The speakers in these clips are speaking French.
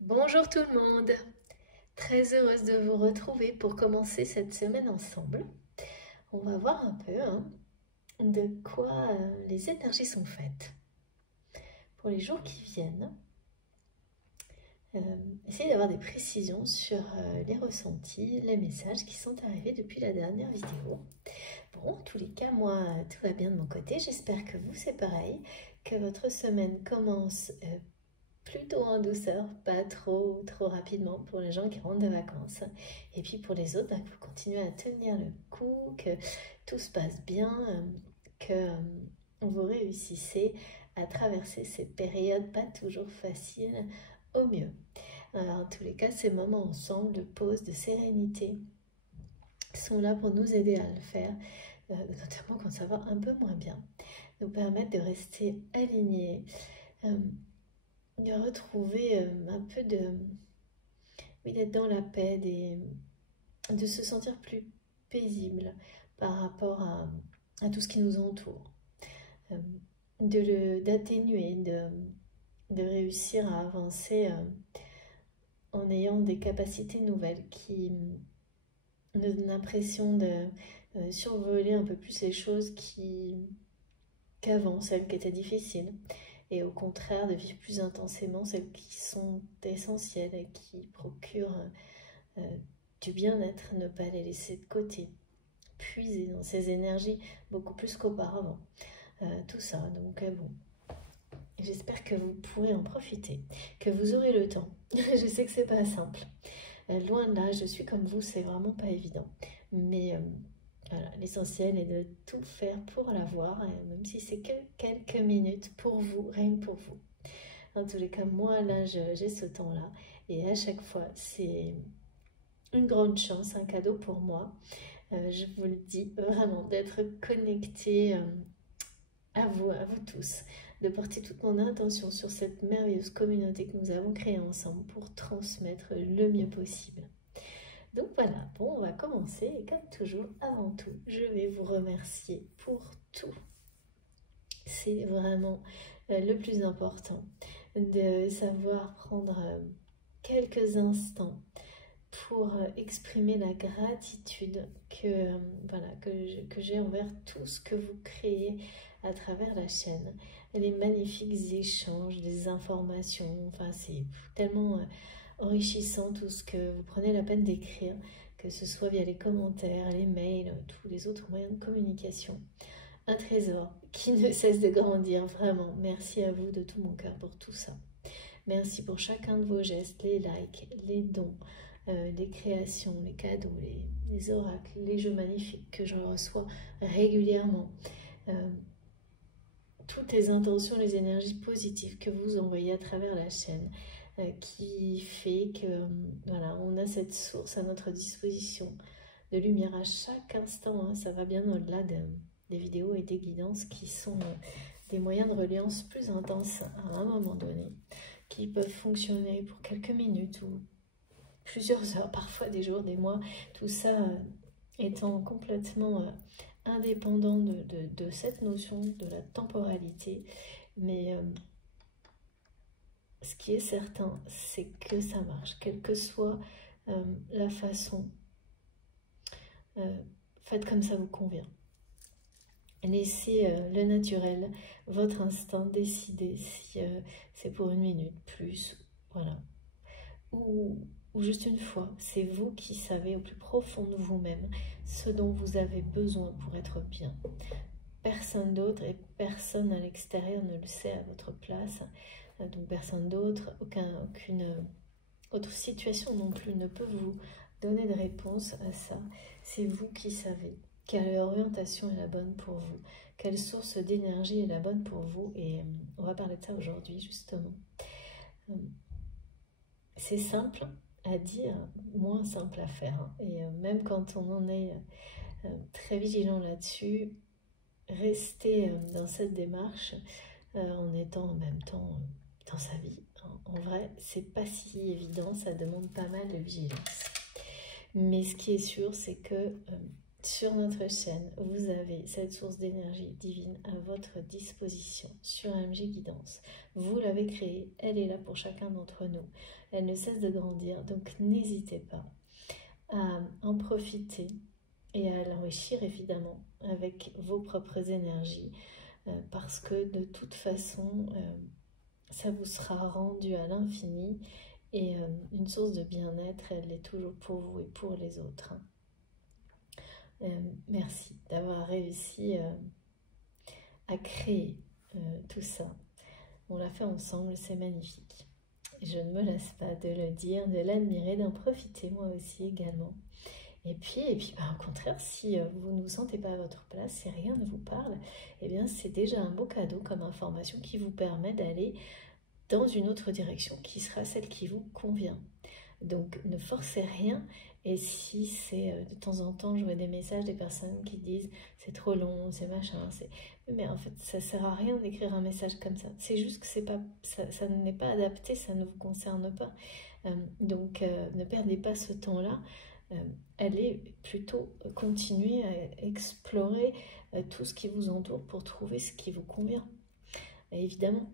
Bonjour tout le monde, très heureuse de vous retrouver pour commencer cette semaine ensemble. On va voir un peu de quoi les énergies sont faites pour les jours qui viennent. Essayez d'avoir des précisions sur les ressentis, les messages qui sont arrivés depuis la dernière vidéo. Bon, en tous les cas, moi, tout va bien de mon côté. J'espère que vous, c'est pareil, que votre semaine commence plutôt en douceur, pas trop rapidement pour les gens qui rentrent de vacances. Et puis pour les autres, que vous continuez à tenir le coup, que tout se passe bien, que vous réussissez à traverser ces périodes pas toujours faciles au mieux. En tous les cas, ces moments ensemble de pause, de sérénité sont là pour nous aider à le faire, notamment quand ça va un peu moins bien, nous permettre de rester alignés, de retrouver un peu de... Oui, d'être dans la paix, de se sentir plus paisible par rapport à tout ce qui nous entoure. D'atténuer, de réussir à avancer en ayant des capacités nouvelles qui nous donnent l'impression de survoler un peu plus les choses qu'avant, celles qui étaient difficiles. Et au contraire de vivre plus intensément celles qui sont essentielles et qui procurent du bien-être, ne pas les laisser de côté, puiser dans ces énergies beaucoup plus qu'auparavant. Tout ça, donc bon, j'espère que vous pourrez en profiter, que vous aurez le temps. Je sais que c'est pas simple. Loin de là, je suis comme vous, c'est vraiment pas évident. Mais voilà, l'essentiel est de tout faire pour l'avoir, même si c'est que quelques minutes pour vous, rien que pour vous. En tous les cas, moi, là, j'ai ce temps-là. Et à chaque fois, c'est une grande chance, un cadeau pour moi. Je vous le dis, vraiment, d'être connecté à vous tous. De porter toute mon intention sur cette merveilleuse communauté que nous avons créée ensemble pour transmettre le mieux possible. Donc voilà, bon, on va commencer et comme toujours, avant tout, je vais vous remercier pour tout. C'est vraiment le plus important, de savoir prendre quelques instants pour exprimer la gratitude que j'ai envers tout ce que vous créez à travers la chaîne. Les magnifiques échanges, les informations, enfin c'est tellement enrichissant tout ce que vous prenez la peine d'écrire, que ce soit via les commentaires, les mails, tous les autres moyens de communication. Un trésor qui ne cesse de grandir, vraiment. Merci à vous de tout mon cœur pour tout ça. Merci pour chacun de vos gestes, les likes, les dons, les créations, les cadeaux, les oracles, les jeux magnifiques que je reçois régulièrement. Toutes les intentions, les énergies positives que vous envoyez à travers la chaîne, qui fait que voilà, on a cette source à notre disposition de lumière à chaque instant. Hein, ça va bien au-delà des vidéos et des guidances qui sont des moyens de reliance plus intenses à un moment donné, qui peuvent fonctionner pour quelques minutes ou plusieurs heures, parfois des jours, des mois, tout ça étant complètement indépendant de cette notion de la temporalité. Mais ce qui est certain, c'est que ça marche, quelle que soit la façon. Faites comme ça vous convient. Laissez le naturel, votre instinct décider si c'est pour une minute, plus, voilà. Ou juste une fois, c'est vous qui savez au plus profond de vous-même ce dont vous avez besoin pour être bien. Personne d'autre et personne à l'extérieur ne le sait à votre place. Donc personne d'autre, aucune autre situation non plus ne peut vous donner de réponse à ça. C'est vous qui savez quelle orientation est la bonne pour vous, quelle source d'énergie est la bonne pour vous. Et on va parler de ça aujourd'hui justement. C'est simple à dire, moins simple à faire. Et même quand on en est très vigilant là-dessus, rester dans cette démarche en étant en même temps dans sa vie. En vrai, c'est pas si évident, ça demande pas mal de vigilance. Mais ce qui est sûr, c'est que sur notre chaîne, vous avez cette source d'énergie divine à votre disposition sur AMG Guidance. Vous l'avez créée, elle est là pour chacun d'entre nous. Elle ne cesse de grandir, donc n'hésitez pas à en profiter et à l'enrichir évidemment avec vos propres énergies, parce que de toute façon, ça vous sera rendu à l'infini, et une source de bien-être, elle l'est toujours pour vous et pour les autres. Merci d'avoir réussi à créer tout ça. On l'a fait ensemble, c'est magnifique. Je ne me lasse pas de le dire, de l'admirer, d'en profiter moi aussi également. Et puis bah, au contraire, si vous ne vous sentez pas à votre place, si rien ne vous parle, eh bien c'est déjà un beau cadeau comme information qui vous permet d'aller dans une autre direction qui sera celle qui vous convient. Donc ne forcez rien, et si c'est de temps en temps je vois des messages des personnes qui disent c'est trop long, c'est machin, mais en fait ça sert à rien d'écrire un message comme ça, c'est juste que c'est pas, ça n'est pas adapté, ça ne vous concerne pas, donc ne perdez pas ce temps-là, allez plutôt continuer à explorer tout ce qui vous entoure pour trouver ce qui vous convient, et évidemment,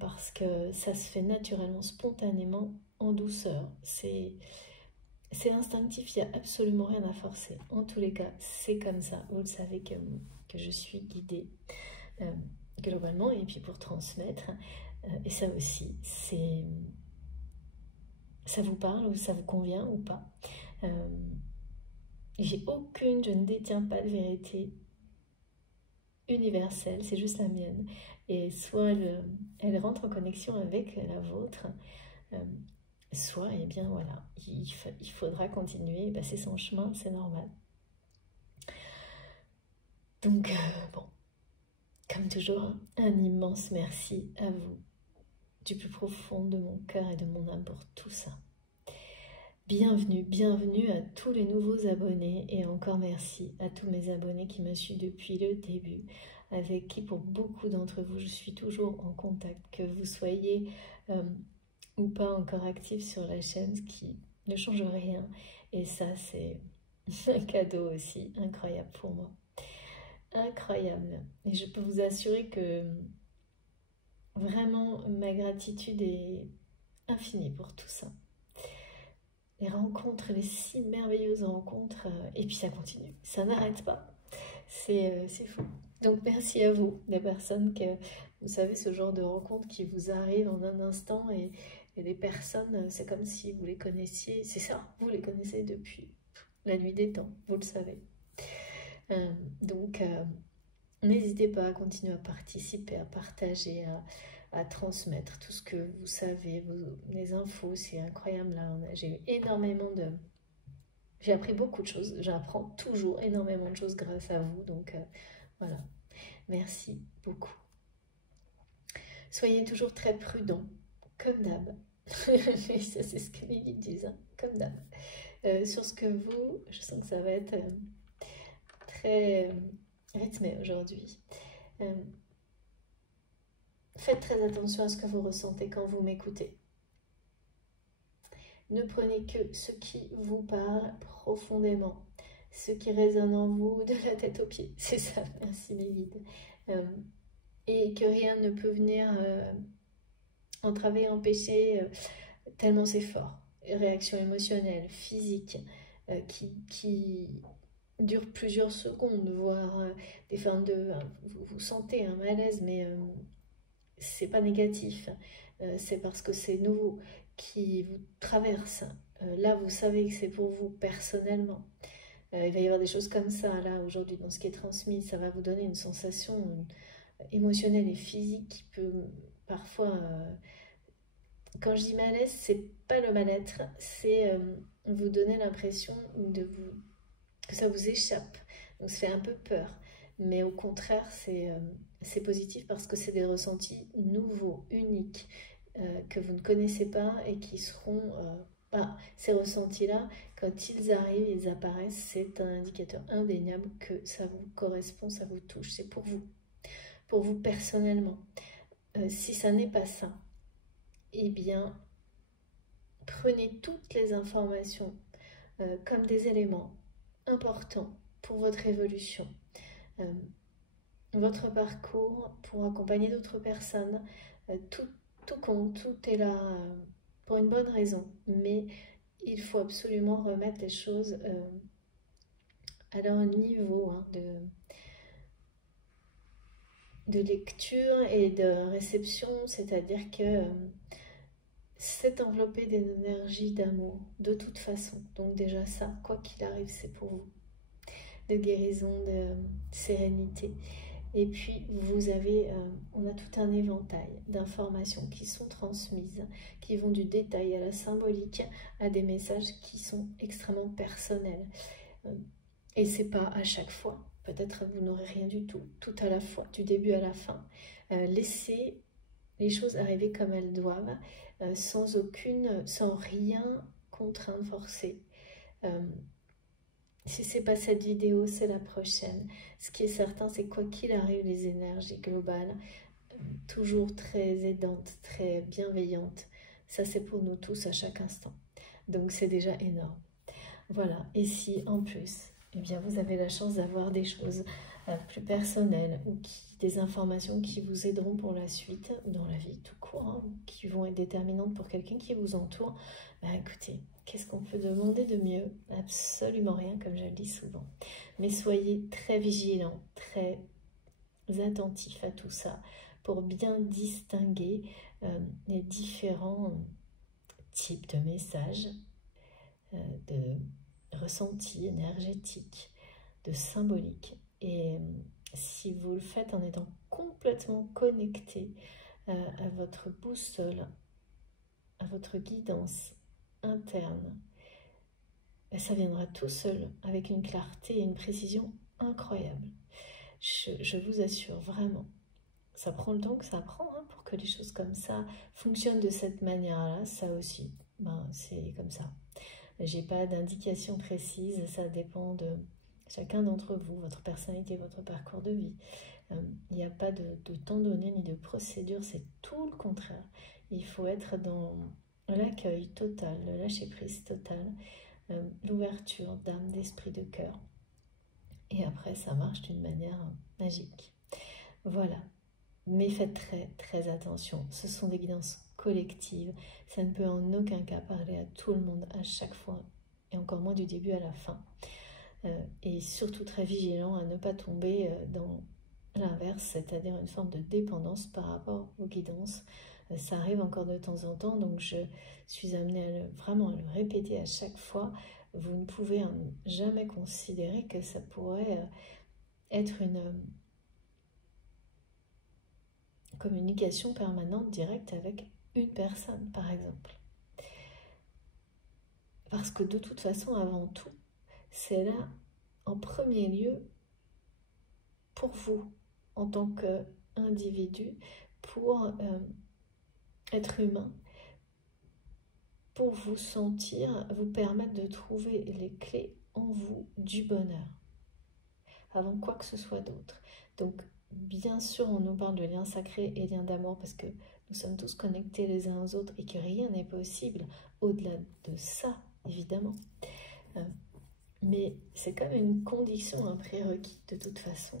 parce que ça se fait naturellement, spontanément, en douceur. C'est instinctif, il n'y a absolument rien à forcer. En tous les cas, c'est comme ça. Vous le savez que je suis guidée globalement, et puis pour transmettre. Et ça aussi, ça vous parle ou ça vous convient ou pas. Je ne détiens pas de vérité universelle, c'est juste la mienne. Et soit elle rentre en connexion avec la vôtre, soit, eh bien voilà, il faudra continuer et passer son chemin, c'est normal. Donc, bon, comme toujours, un immense merci à vous, du plus profond de mon cœur et de mon âme pour tout ça. Bienvenue, bienvenue à tous les nouveaux abonnés, et encore merci à tous mes abonnés qui me suivent depuis le début, avec qui pour beaucoup d'entre vous je suis toujours en contact, que vous soyez ou pas encore actif sur la chaîne, ce qui ne change rien, et ça c'est un cadeau aussi incroyable pour moi, incroyable, et je peux vous assurer que vraiment ma gratitude est infinie pour tout ça, les rencontres, les si merveilleuses rencontres, et puis ça continue, ça n'arrête pas, c'est fou. Donc merci à vous, les personnes que, vous savez, ce genre de rencontres qui vous arrivent en un instant, et les personnes, c'est comme si vous les connaissiez, c'est ça, vous les connaissez depuis la nuit des temps, vous le savez. Donc n'hésitez pas à continuer à participer, à partager, à transmettre tout ce que vous savez, les infos, c'est incroyable. Là, j'ai eu énormément de... J'ai appris beaucoup de choses, j'apprends toujours énormément de choses grâce à vous, donc voilà, merci beaucoup. Soyez toujours très prudents, comme d'hab. Ça, c'est ce que les guides disent, hein, comme d'hab. Sur ce que vous, je sens que ça va être très rythmé aujourd'hui. Faites très attention à ce que vous ressentez quand vous m'écoutez. Ne prenez que ce qui vous parle profondément, ce qui résonne en vous de la tête aux pieds. C'est ça, merci mes guides. Et que rien ne peut venir entraver, empêcher, tellement c'est fort. Réaction émotionnelle, physique, qui dure plusieurs secondes, voire des formes de... vous sentez un malaise, mais c'est pas négatif, c'est parce que c'est nouveau, qui vous traverse. Là, vous savez que c'est pour vous personnellement. Il va y avoir des choses comme ça, là, aujourd'hui, dans ce qui est transmis. Ça va vous donner une sensation émotionnelle et physique qui peut parfois... quand je dis malaise, c'est pas le mal-être, c'est vous donner l'impression que ça vous échappe. Donc ça fait un peu peur. Mais au contraire, c'est positif parce que c'est des ressentis nouveaux, uniques, que vous ne connaissez pas et qui seront... ces ressentis-là, quand ils arrivent, ils apparaissent, c'est un indicateur indéniable que ça vous correspond, ça vous touche. C'est pour vous personnellement. Si ça n'est pas ça, eh bien, prenez toutes les informations comme des éléments importants pour votre évolution. Votre parcours pour accompagner d'autres personnes, tout compte, tout est là pour une bonne raison, mais il faut absolument remettre les choses à leur niveau de lecture et de réception, c'est-à-dire que c'est enveloppé d'énergie d'amour, de toute façon. Donc déjà ça, quoi qu'il arrive, c'est pour vous. De guérison, de sérénité. Et puis, on a tout un éventail d'informations qui sont transmises, qui vont du détail à la symbolique, à des messages qui sont extrêmement personnels. Et c'est pas à chaque fois. Peut-être vous n'aurez rien du tout, tout à la fois, du début à la fin. Laissez les choses arriver comme elles doivent, sans rien contraindre, forcer. Si c'est pas cette vidéo, c'est la prochaine. Ce qui est certain, c'est quoi qu'il arrive, les énergies globales, toujours très aidantes, très bienveillantes, ça c'est pour nous tous à chaque instant. Donc c'est déjà énorme. Voilà, et si en plus, eh bien, vous avez la chance d'avoir des choses plus personnelles ou des informations qui vous aideront pour la suite, dans la vie tout court, hein, qui vont être déterminantes pour quelqu'un qui vous entoure, bah, écoutez, qu'est-ce qu'on peut demander de mieux? Absolument rien, comme je le dis souvent. Mais soyez très vigilants, très attentifs à tout ça, pour bien distinguer les différents types de messages, de ressentis énergétiques, de symboliques. Et si vous le faites en étant complètement connecté à votre boussole, à votre guidance interne, ça viendra tout seul avec une clarté et une précision incroyable. Je vous assure vraiment. Ça prend le temps que ça prend hein, pour que les choses comme ça fonctionnent de cette manière-là. Ça aussi, c'est comme ça. J'ai pas d'indication précise, ça dépend de chacun d'entre vous, votre personnalité, votre parcours de vie. Il n'y a pas de temps donné ni de procédure, c'est tout le contraire. Il faut être dans l'accueil total, le lâcher-prise total, l'ouverture d'âme, d'esprit, de cœur. Et après, ça marche d'une manière magique. Voilà. Mais faites très très attention, ce sont des guidances collectives, ça ne peut en aucun cas parler à tout le monde à chaque fois, et encore moins du début à la fin. Et surtout très vigilant à ne pas tomber dans l'inverse, c'est-à-dire une forme de dépendance par rapport aux guidances. Ça arrive encore de temps en temps, donc je suis amenée vraiment à le répéter à chaque fois. Vous ne pouvez jamais considérer que ça pourrait être une communication permanente directe avec une personne, par exemple. Parce que de toute façon, avant tout, c'est là, en premier lieu, pour vous, en tant qu'individu, pour être humain, pour vous sentir, vous permettre de trouver les clés en vous du bonheur, avant quoi que ce soit d'autre. Donc, bien sûr, on nous parle de liens sacrés et liens d'amour parce que nous sommes tous connectés les uns aux autres et que rien n'est possible au-delà de ça, évidemment. Mais c'est comme une condition, un prérequis de toute façon,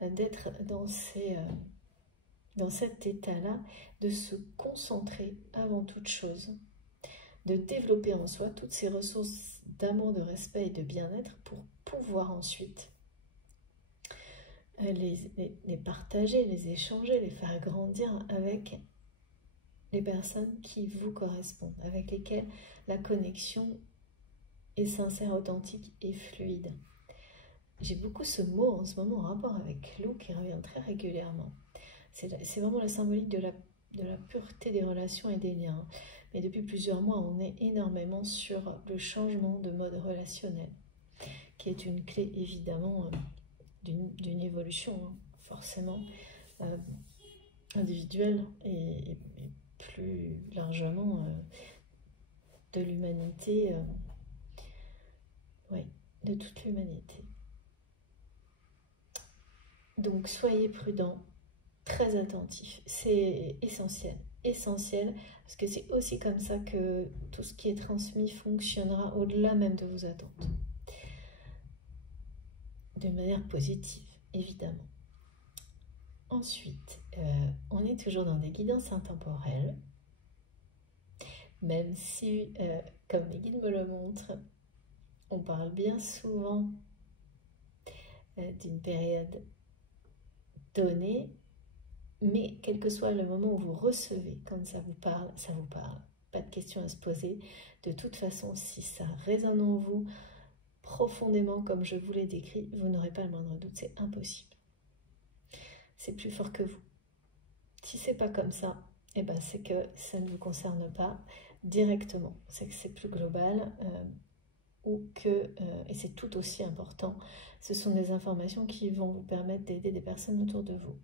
d'être dans cet état-là, de se concentrer avant toute chose, de développer en soi toutes ces ressources d'amour, de respect et de bien-être pour pouvoir ensuite les partager, les échanger, les faire grandir avec les personnes qui vous correspondent, avec lesquelles la connexion est sincère, authentique et fluide. J'ai beaucoup ce mot en ce moment en rapport avec l'eau qui revient très régulièrement. C'est vraiment la symbolique de la pureté des relations et des liens. Mais depuis plusieurs mois, on est énormément sur le changement de mode relationnel, qui est une clé évidemment d'une évolution, hein, forcément individuelle et plus largement de l'humanité, de toute l'humanité. Donc soyez prudents, très attentifs, c'est essentiel, parce que c'est aussi comme ça que tout ce qui est transmis fonctionnera au-delà même de vos attentes. de manière positive, évidemment. Ensuite, on est toujours dans des guidances intemporelles, même si, comme les guides me le montrent, on parle bien souvent d'une période donnée, mais quel que soit le moment où vous recevez, quand ça vous parle, ça vous parle. Pas de question à se poser. De toute façon, si ça résonne en vous profondément comme je vous l'ai décrit, vous n'aurez pas le moindre doute, c'est impossible. C'est plus fort que vous. Si c'est pas comme ça, eh ben c'est que ça ne vous concerne pas directement. C'est que c'est plus global ou que, et c'est tout aussi important, ce sont des informations qui vont vous permettre d'aider des personnes autour de vous.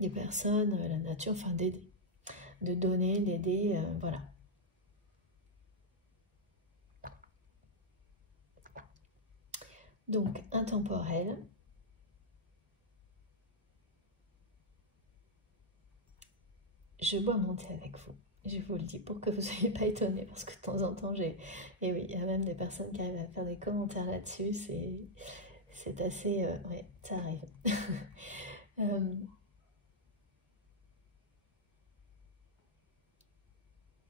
Des personnes, la nature, enfin d'aider. De donner, d'aider, voilà. Donc, intemporel. Je bois mon thé avec vous. Je vous le dis pour que vous ne soyez pas étonnés, parce que de temps en temps, et oui, il y a même des personnes qui arrivent à faire des commentaires là-dessus, c'est assez... ouais, ça arrive.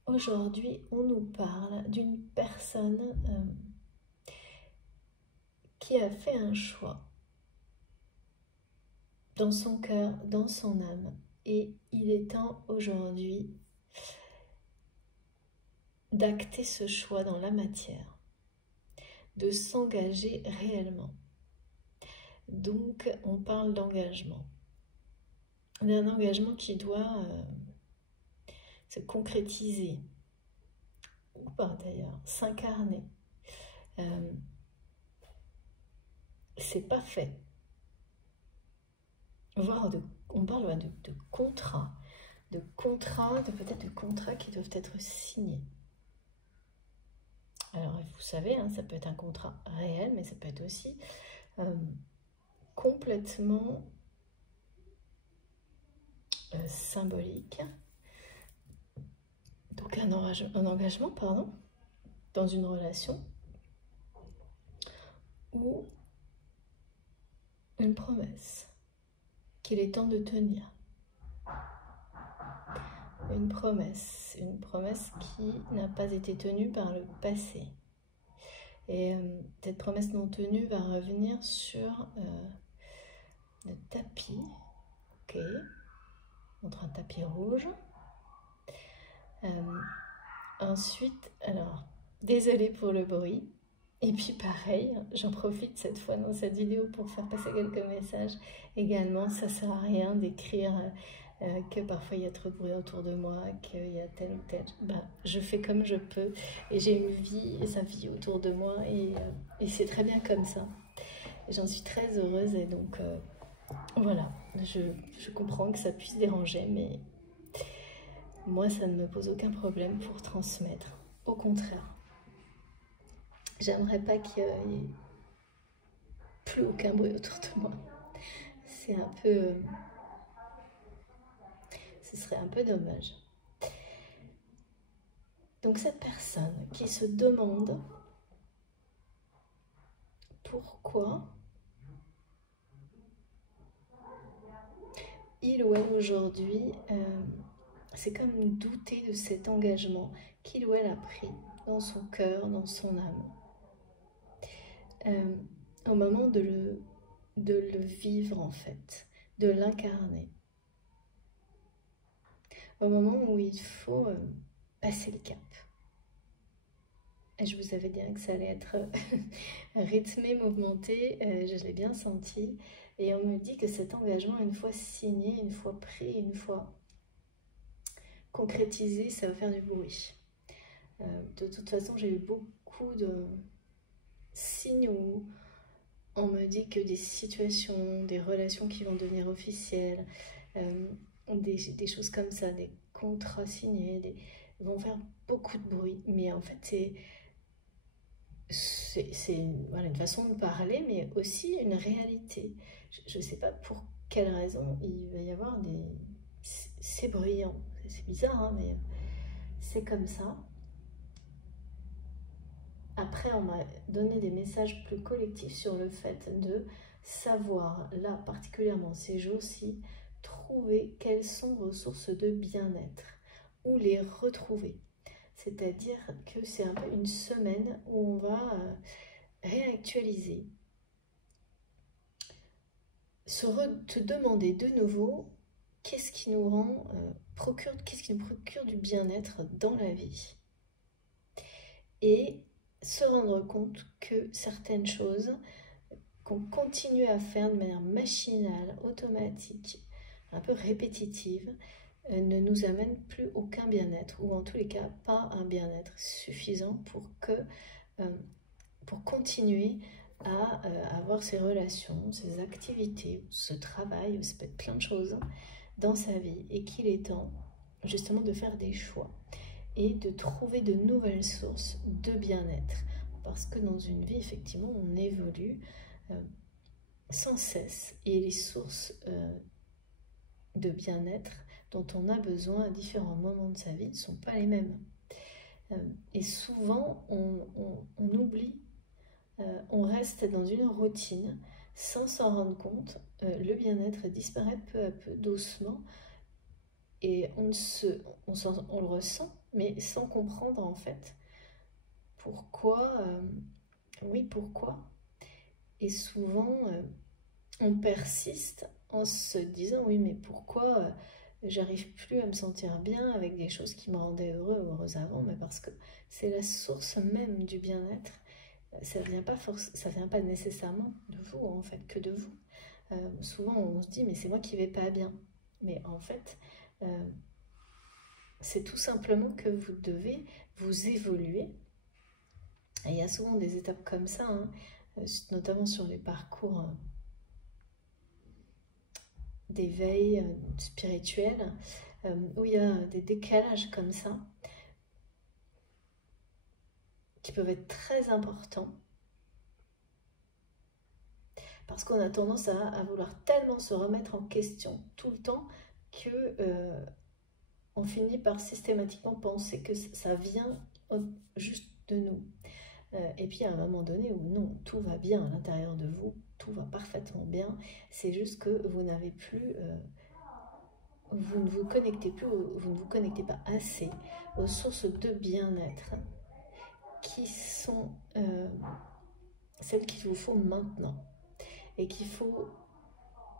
Aujourd'hui, on nous parle d'une personne qui a fait un choix dans son cœur, dans son âme, et il est temps aujourd'hui d'acter ce choix dans la matière, de s'engager réellement. Donc, on parle d'engagement. D'un engagement qui doit se concrétiser, ou pas d'ailleurs, s'incarner. C'est pas fait. Voire on parle de contrats, peut-être de contrats qui doivent être signés. Alors, vous savez, hein, ça peut être un contrat réel, mais ça peut être aussi complètement symbolique. Donc, un engagement, pardon, dans une relation ou une promesse qu'il est temps de tenir. Une promesse qui n'a pas été tenue par le passé. Et cette promesse non tenue va revenir sur le tapis, ok, entre un tapis rouge. Ensuite, alors, désolée pour le bruit. Et puis pareil, j'en profite cette fois dans cette vidéo pour faire passer quelques messages. Également, ça ne sert à rien d'écrire que parfois il y a trop de bruit autour de moi, qu'il y a tel ou tel. Ben, je fais comme je peux et j'ai une vie et ça vit autour de moi et c'est très bien comme ça. J'en suis très heureuse et donc voilà, je comprends que ça puisse déranger, mais moi ça ne me pose aucun problème pour transmettre. Au contraire. J'aimerais pas qu'il y ait plus aucun bruit autour de moi. C'est un peu... ce serait un peu dommage. Donc cette personne qui se demande pourquoi il ou elle aujourd'hui, c'est comme douter de cet engagement qu'il ou elle a pris dans son cœur, dans son âme. Au moment de le vivre en fait, de l'incarner. Au moment où il faut passer le cap. Et je vous avais dit que ça allait être rythmé, mouvementé, je l'ai bien senti. Et on me dit que cet engagement, une fois signé, une fois pris, une fois concrétisé, ça va faire du bruit. De toute façon, j'ai eu beaucoup de signes où on me dit que des situations, des relations qui vont devenir officielles, des choses comme ça, des contrats signés, vont faire beaucoup de bruit. Mais en fait, c'est voilà, une façon de parler, mais aussi une réalité. Je ne sais pas pour quelle raison il va y avoir des... C'est bruyant, c'est bizarre, hein, mais c'est comme ça. après, on m'a donné des messages plus collectifs sur le fait de savoir, là particulièrement ces jours-ci, trouver quelles sont vos sources de bien-être ou les retrouver. C'est-à-dire que c'est un peu une semaine où on va réactualiser, te demander de nouveau qu'est-ce qui nous qu'est-ce qui nous procure du bien-être dans la vie. Et se rendre compte que certaines choses qu'on continue à faire de manière machinale, automatique, un peu répétitive, ne nous amènent plus aucun bien-être, ou en tous les cas pas un bien-être suffisant pour continuer à avoir ces relations, ces activités, ce travail, ça peut être plein de choses dans sa vie, et qu'il est temps justement de faire des choix et de trouver de nouvelles sources de bien-être. Parce que dans une vie, effectivement, on évolue sans cesse. Et les sources de bien-être dont on a besoin à différents moments de sa vie ne sont pas les mêmes. Et souvent, on oublie, on reste dans une routine sans s'en rendre compte. Le bien-être disparaît peu à peu, doucement. Et on le ressent, mais sans comprendre en fait pourquoi, pourquoi. Et souvent, on persiste en se disant, oui, mais pourquoi j'arrive plus à me sentir bien avec des choses qui me rendaient heureux ou heureuse avant, mais parce que c'est la source même du bien-être. Ça vient pas nécessairement de vous, en fait, que de vous. Souvent, on se dit, mais c'est moi qui vais pas bien. Mais en fait, c'est tout simplement que vous devez vous évoluer. Et il y a souvent des étapes comme ça, hein, notamment sur les parcours d'éveil spirituel, où il y a des décalages comme ça, qui peuvent être très importants, parce qu'on a tendance à vouloir tellement se remettre en question tout le temps que on finit par systématiquement penser que ça vient juste de nous. Et puis à un moment donné où non, tout va bien à l'intérieur de vous, tout va parfaitement bien, c'est juste que vous n'avez plus, vous ne vous connectez plus, vous ne vous connectez pas assez aux sources de bien-être qui sont celles qu'il vous faut maintenant, et qu'il faut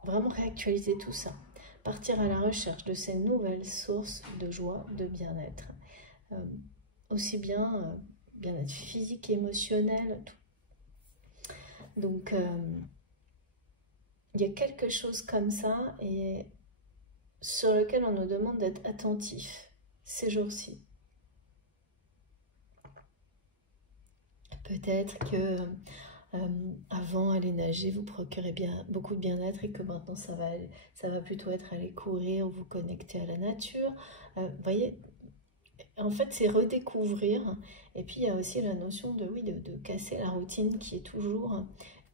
vraiment réactualiser tout ça, partir à la recherche de ces nouvelles sources de joie, de bien-être, aussi bien bien-être physique, émotionnel, tout. Donc il y a quelque chose comme ça, et sur lequel on nous demande d'être attentif ces jours-ci. Peut-être que avant, aller nager vous procurait beaucoup de bien-être, et que maintenant ça va plutôt être aller courir ou vous connecter à la nature. Vous voyez, en fait, c'est redécouvrir. Et puis il y a aussi la notion de casser la routine, qui est toujours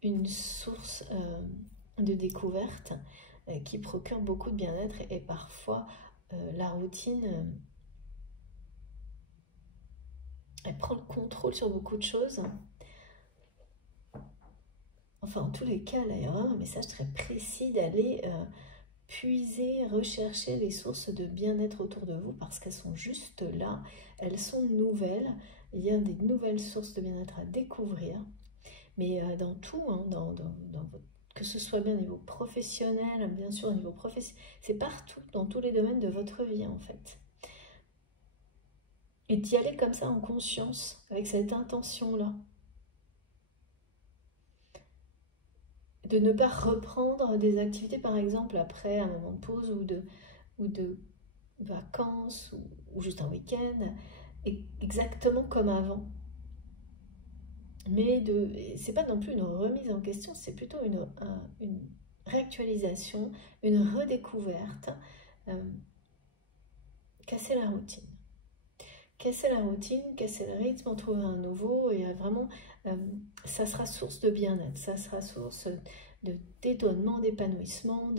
une source de découverte qui procure beaucoup de bien-être. Et parfois la routine, elle prend le contrôle sur beaucoup de choses. Enfin, en tous les cas, là, il y a vraiment un message très précis d'aller puiser, rechercher les sources de bien-être autour de vous, parce qu'elles sont juste là, elles sont nouvelles. Il y a des nouvelles sources de bien-être à découvrir, mais dans tout, hein, que ce soit bien au niveau professionnel, bien sûr au niveau professionnel, c'est partout, dans tous les domaines de votre vie en fait. Et d'y aller comme ça en conscience, avec cette intention-là. De ne pas reprendre des activités, par exemple, après un moment de pause ou de vacances ou juste un week-end, exactement comme avant. Mais c'est pas non plus une remise en question, c'est plutôt une réactualisation, une redécouverte. Casser la routine. Casser la routine, casser le rythme, en trouver un nouveau, et vraiment, ça sera source de bien-être, ça sera source de d'étonnement, d'épanouissement,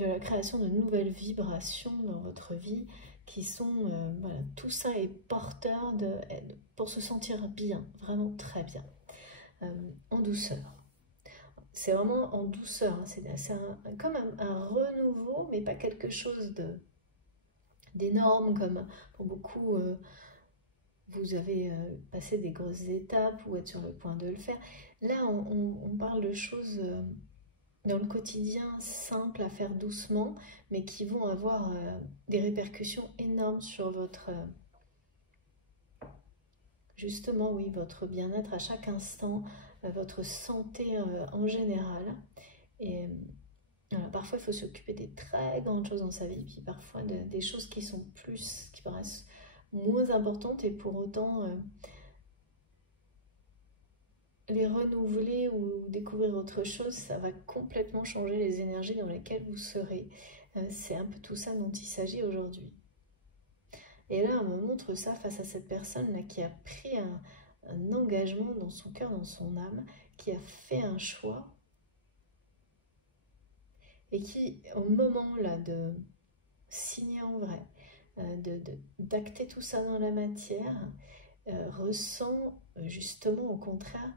de la création de nouvelles vibrations dans votre vie qui sont, voilà, tout ça est porteur pour se sentir bien, vraiment très bien, en douceur. C'est vraiment en douceur, hein, c'est comme un renouveau, mais pas quelque chose d'énorme comme pour beaucoup. Vous avez passé des grosses étapes ou êtes sur le point de le faire. Là, on parle de choses dans le quotidien simples à faire doucement, mais qui vont avoir des répercussions énormes sur votre, justement, oui, votre bien-être à chaque instant, votre santé en général. Et voilà, parfois, il faut s'occuper des très grandes choses dans sa vie, puis parfois des choses qui sont qui paraissent moins importantes, et pour autant les renouveler ou découvrir autre chose, ça va complètement changer les énergies dans lesquelles vous serez. C'est un peu tout ça dont il s'agit aujourd'hui. Et là, on me montre ça face à cette personne-là qui a pris un engagement dans son cœur, dans son âme, qui a fait un choix, et qui, au moment là de signer en vrai, d'acter tout ça dans la matière, ressent justement au contraire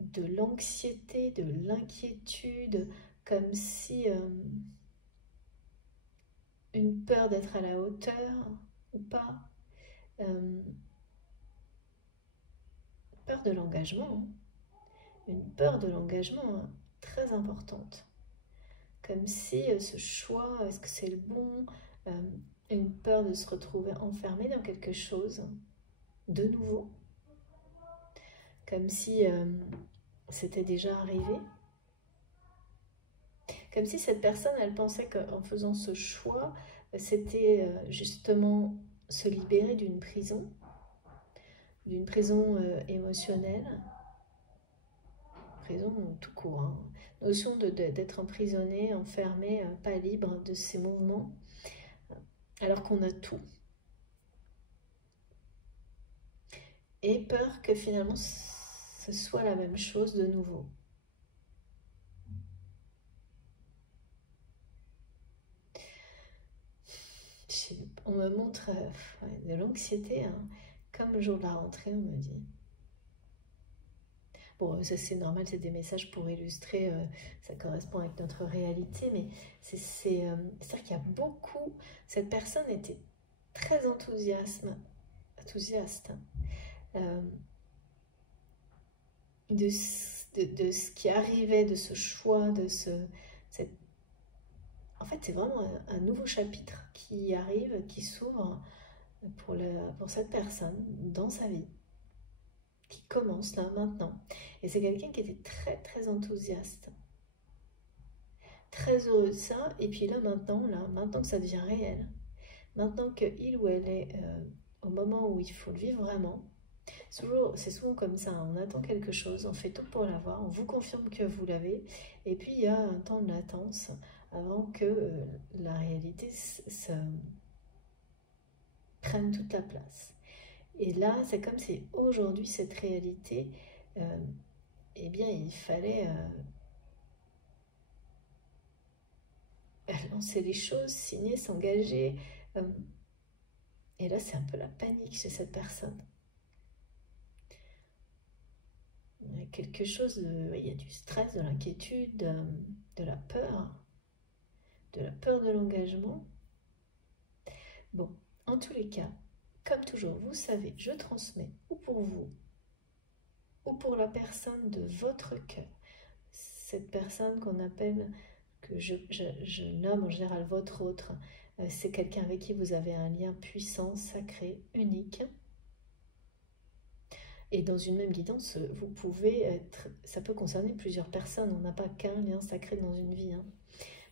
de l'anxiété, de l'inquiétude, comme si une peur d'être à la hauteur ou pas, peur de l'engagement, une peur de l'engagement très importante, comme si ce choix, est-ce que c'est le bon, une peur de se retrouver enfermé dans quelque chose de nouveau, comme si c'était déjà arrivé. Comme si cette personne, elle pensait qu'en faisant ce choix, c'était justement se libérer d'une prison émotionnelle, prison tout court, hein. Notion d'être emprisonné, enfermé, pas libre de ses mouvements, alors qu'on a tout. Et peur que finalement ce soit la même chose de nouveau. On me montre de l'anxiété, hein, comme le jour de la rentrée, on me dit. Bon, ça c'est normal, c'est des messages pour illustrer, ça correspond avec notre réalité, mais c'est-à-dire qu'il y a beaucoup, cette personne était très enthousiaste de ce qui arrivait, de ce choix, en fait, c'est vraiment un nouveau chapitre qui arrive, qui s'ouvre pour cette personne dans sa vie, qui commence là, maintenant. Et c'est quelqu'un qui était très, très enthousiaste, très heureux de ça. Et puis là, maintenant que ça devient réel, maintenant qu'il ou elle est au moment où il faut le vivre vraiment, c'est souvent comme ça, on attend quelque chose, on fait tout pour l'avoir, on vous confirme que vous l'avez, et puis il y a un temps de latence avant que la réalité prenne toute la place. Et là, c'est comme si aujourd'hui, cette réalité, eh bien, il fallait lancer les choses, signer, s'engager. Et là, c'est un peu la panique chez cette personne. Il y a quelque chose il y a du stress, de l'inquiétude, de la peur de l'engagement. Bon, en tous les cas, comme toujours, vous savez, je transmets ou pour vous, ou pour la personne de votre cœur, cette personne qu'on appelle, que je nomme en général votre autre, c'est quelqu'un avec qui vous avez un lien puissant, sacré, unique. Et dans une même guidance, vous pouvez être, ça peut concerner plusieurs personnes, on n'a pas qu'un lien sacré dans une vie, hein.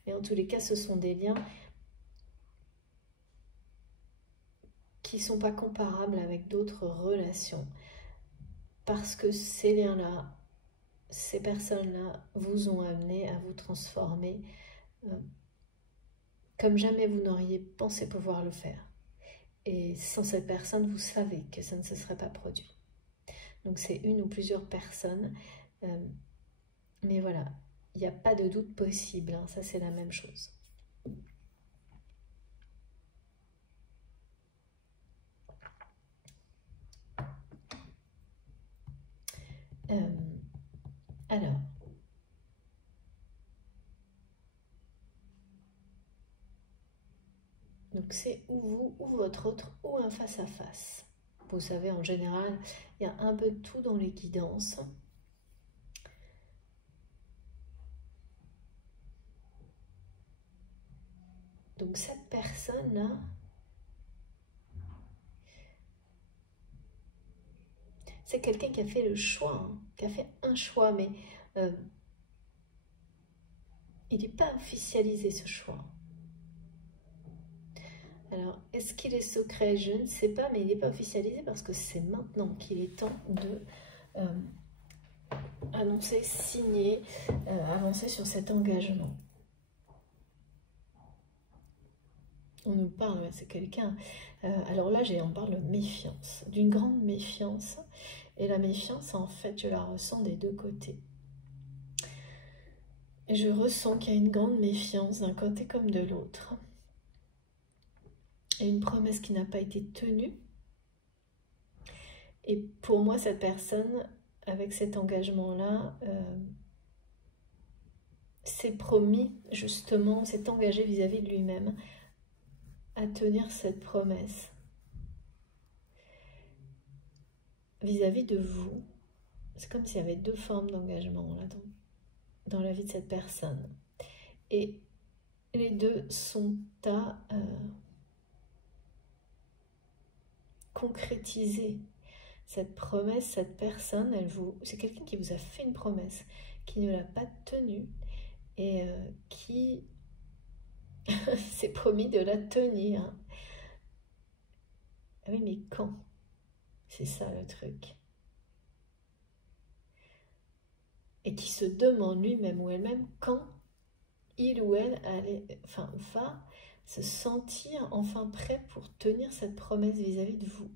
Mais en tous les cas, ce sont des liens qui ne sont pas comparables avec d'autres relations. Parce que ces liens-là, ces personnes-là vous ont amené à vous transformer comme jamais vous n'auriez pensé pouvoir le faire. Et sans cette personne, vous savez que ça ne se serait pas produit. Donc c'est une ou plusieurs personnes. Mais voilà, il n'y a pas de doute possible, hein, ça c'est la même chose. Alors, donc c'est ou vous, ou votre autre, ou un face-à-face. Vous savez, en général, il y a un peu de tout dans les guidances. Donc cette personne-là, c'est quelqu'un qui a fait le choix, hein, qui a fait un choix, mais il n'est pas officialisé ce choix. Alors, est-ce qu'il est secret? Je ne sais pas, mais il n'est pas officialisé parce que c'est maintenant qu'il est temps de annoncer, signer, avancer sur cet engagement. On nous parle, c'est quelqu'un... alors là, on parle de méfiance, d'une grande méfiance. Et la méfiance, en fait, je la ressens des deux côtés. Et je ressens qu'il y a une grande méfiance d'un côté comme de l'autre. Et une promesse qui n'a pas été tenue. Et pour moi, cette personne, avec cet engagement-là, s'est promis, justement, s'est engagé vis-à-vis de lui-même à tenir cette promesse. Vis-à-vis de vous, c'est comme s'il y avait deux formes d'engagement là dans la vie de cette personne. Et les deux sont à concrétiser. Cette promesse, cette personne, c'est quelqu'un qui vous a fait une promesse, qui ne l'a pas tenue et qui s'est promis de la tenir. Ah oui, mais quand? C'est ça le truc. Et qui se demande lui-même ou elle-même quand il ou elle va se sentir enfin prêt pour tenir cette promesse vis-à-vis de vous.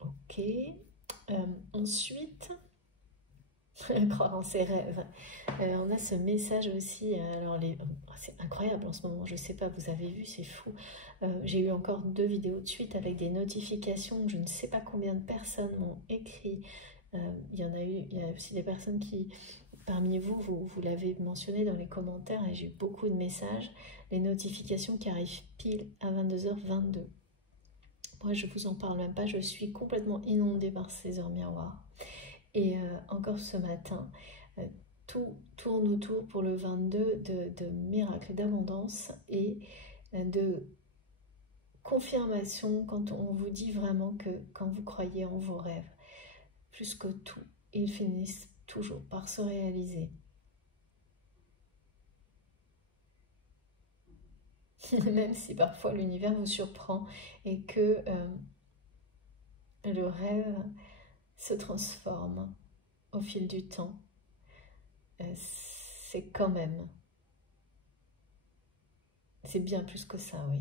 Ok. Ensuite, croire en ses rêves. On a ce message aussi. Alors, c'est incroyable en ce moment. Je sais pas, vous avez vu, c'est fou. J'ai eu encore 2 vidéos de suite avec des notifications. Je ne sais pas combien de personnes m'ont écrit. Il y a aussi des personnes qui, parmi vous l'avez mentionné dans les commentaires et j'ai eu beaucoup de messages. Les notifications qui arrivent pile à 22h22. Moi, je vous en parle même pas. Je suis complètement inondée par ces heures miroirs. Et encore ce matin, tout tourne autour pour le 22 de miracles d'abondance et de confirmation quand on vous dit vraiment que quand vous croyez en vos rêves, plus que tout, ils finissent toujours par se réaliser. Même si parfois l'univers vous surprend et que le rêve se transforme au fil du temps, c'est quand même, c'est bien plus que ça, oui,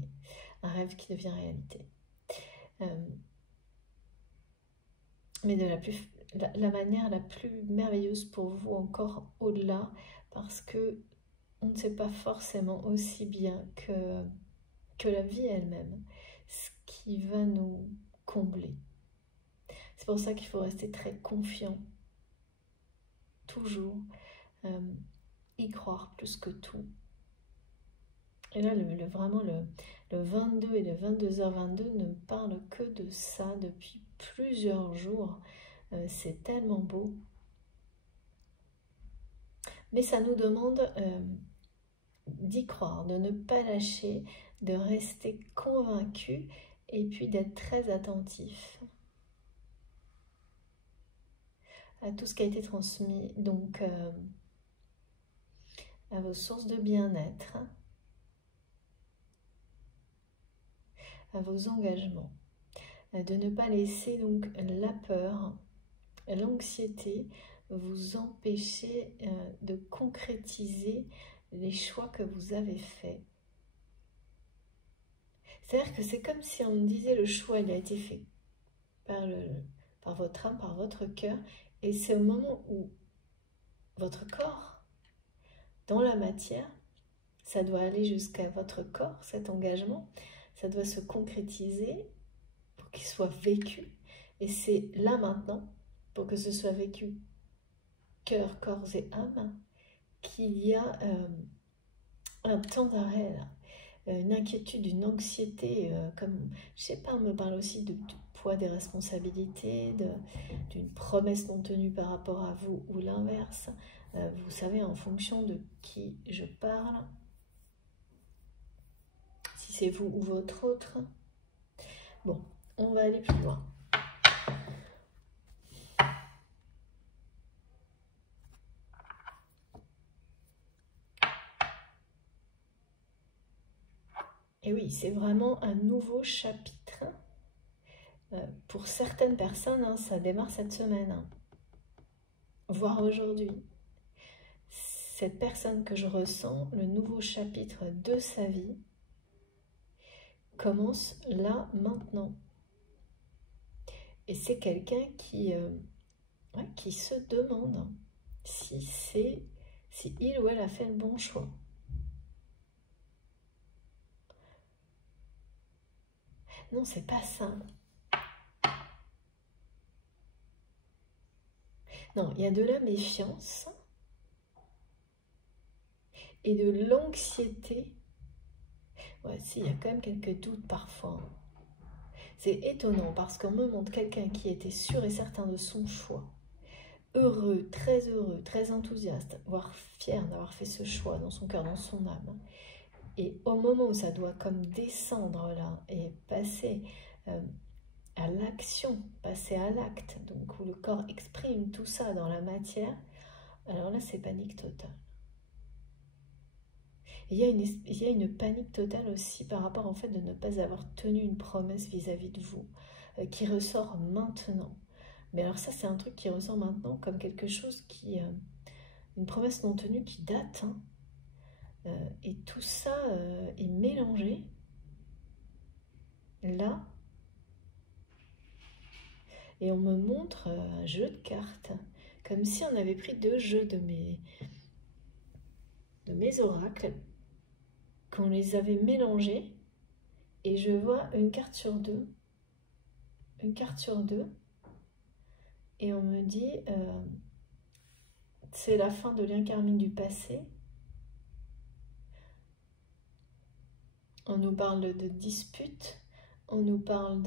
un rêve qui devient réalité. Mais de la manière la plus merveilleuse pour vous, encore au-delà, parce que on ne sait pas forcément aussi bien que la vie elle-même ce qui va nous combler. C'est pour ça qu'il faut rester très confiant, toujours, y croire plus que tout. Et là, vraiment, le 22 et le 22h22 ne parlent que de ça depuis plusieurs jours. C'est tellement beau. Mais ça nous demande d'y croire, de ne pas lâcher, de rester convaincu et puis d'être très attentif à tout ce qui a été transmis, donc à vos sources de bien-être, à vos engagements, de ne pas laisser donc la peur, l'anxiété vous empêcher de concrétiser les choix que vous avez faits. C'est-à-dire que c'est comme si on me disait le choix, il a été fait par votre âme, par votre cœur, et c'est au moment où votre corps, dans la matière, ça doit aller jusqu'à votre corps, cet engagement, ça doit se concrétiser pour qu'il soit vécu, et c'est là maintenant, pour que ce soit vécu cœur, corps et âme, qu'il y a un temps d'arrêt là. Une inquiétude, une anxiété, comme, je sais pas, on me parle aussi du poids des responsabilités, d'une promesse non tenue par rapport à vous ou l'inverse. Vous savez, en fonction de qui je parle, si c'est vous ou votre autre. Bon, on va aller plus loin. Et oui, c'est vraiment un nouveau chapitre. Pour certaines personnes, hein, ça démarre cette semaine, hein, voire aujourd'hui. Cette personne que je ressens, le nouveau chapitre de sa vie, commence là, maintenant. Et c'est quelqu'un qui se demande si il ou elle a fait le bon choix. Non, c'est pas ça. Non, il y a de la méfiance et de l'anxiété. Ouais, si, il y a quand même quelques doutes parfois. C'est étonnant parce qu'on me montre quelqu'un qui était sûr et certain de son choix. Heureux, très enthousiaste, voire fier d'avoir fait ce choix dans son cœur, dans son âme. Et au moment où ça doit comme descendre là et passer à l'action, passer à l'acte, donc où le corps exprime tout ça dans la matière, alors là c'est panique totale. Et il y a une panique totale aussi par rapport en fait de ne pas avoir tenu une promesse vis-à-vis de vous, qui ressort maintenant. Mais alors ça c'est un truc qui ressort maintenant comme quelque chose qui, une promesse non tenue qui date, hein. Et tout ça est mélangé là. Et on me montre un jeu de cartes, comme si on avait pris deux jeux de mes oracles, qu'on les avait mélangés, et je vois une carte sur deux, et on me dit, c'est la fin de lien karmique du passé. On nous parle de disputes, on nous parle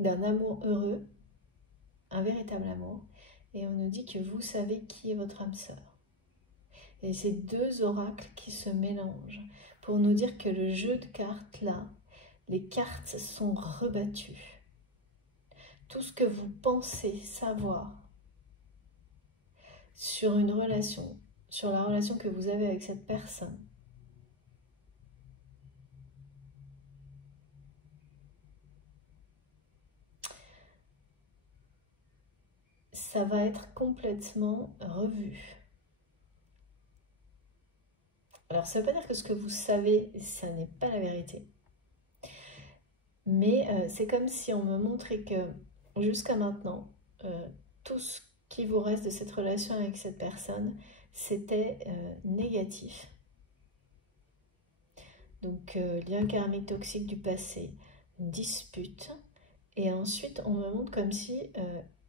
d'un amour heureux, un véritable amour, et on nous dit que vous savez qui est votre âme sœur. Et ces deux oracles qui se mélangent pour nous dire que le jeu de cartes là, les cartes sont rebattues. Tout ce que vous pensez savoir sur une relation, sur la relation que vous avez avec cette personne, ça va être complètement revu. Alors ça ne veut pas dire que ce que vous savez, ça n'est pas la vérité. Mais c'est comme si on me montrait que jusqu'à maintenant, tout ce qui vous reste de cette relation avec cette personne, c'était négatif. Donc lien karmique toxique du passé, une dispute. Et ensuite, on me montre comme si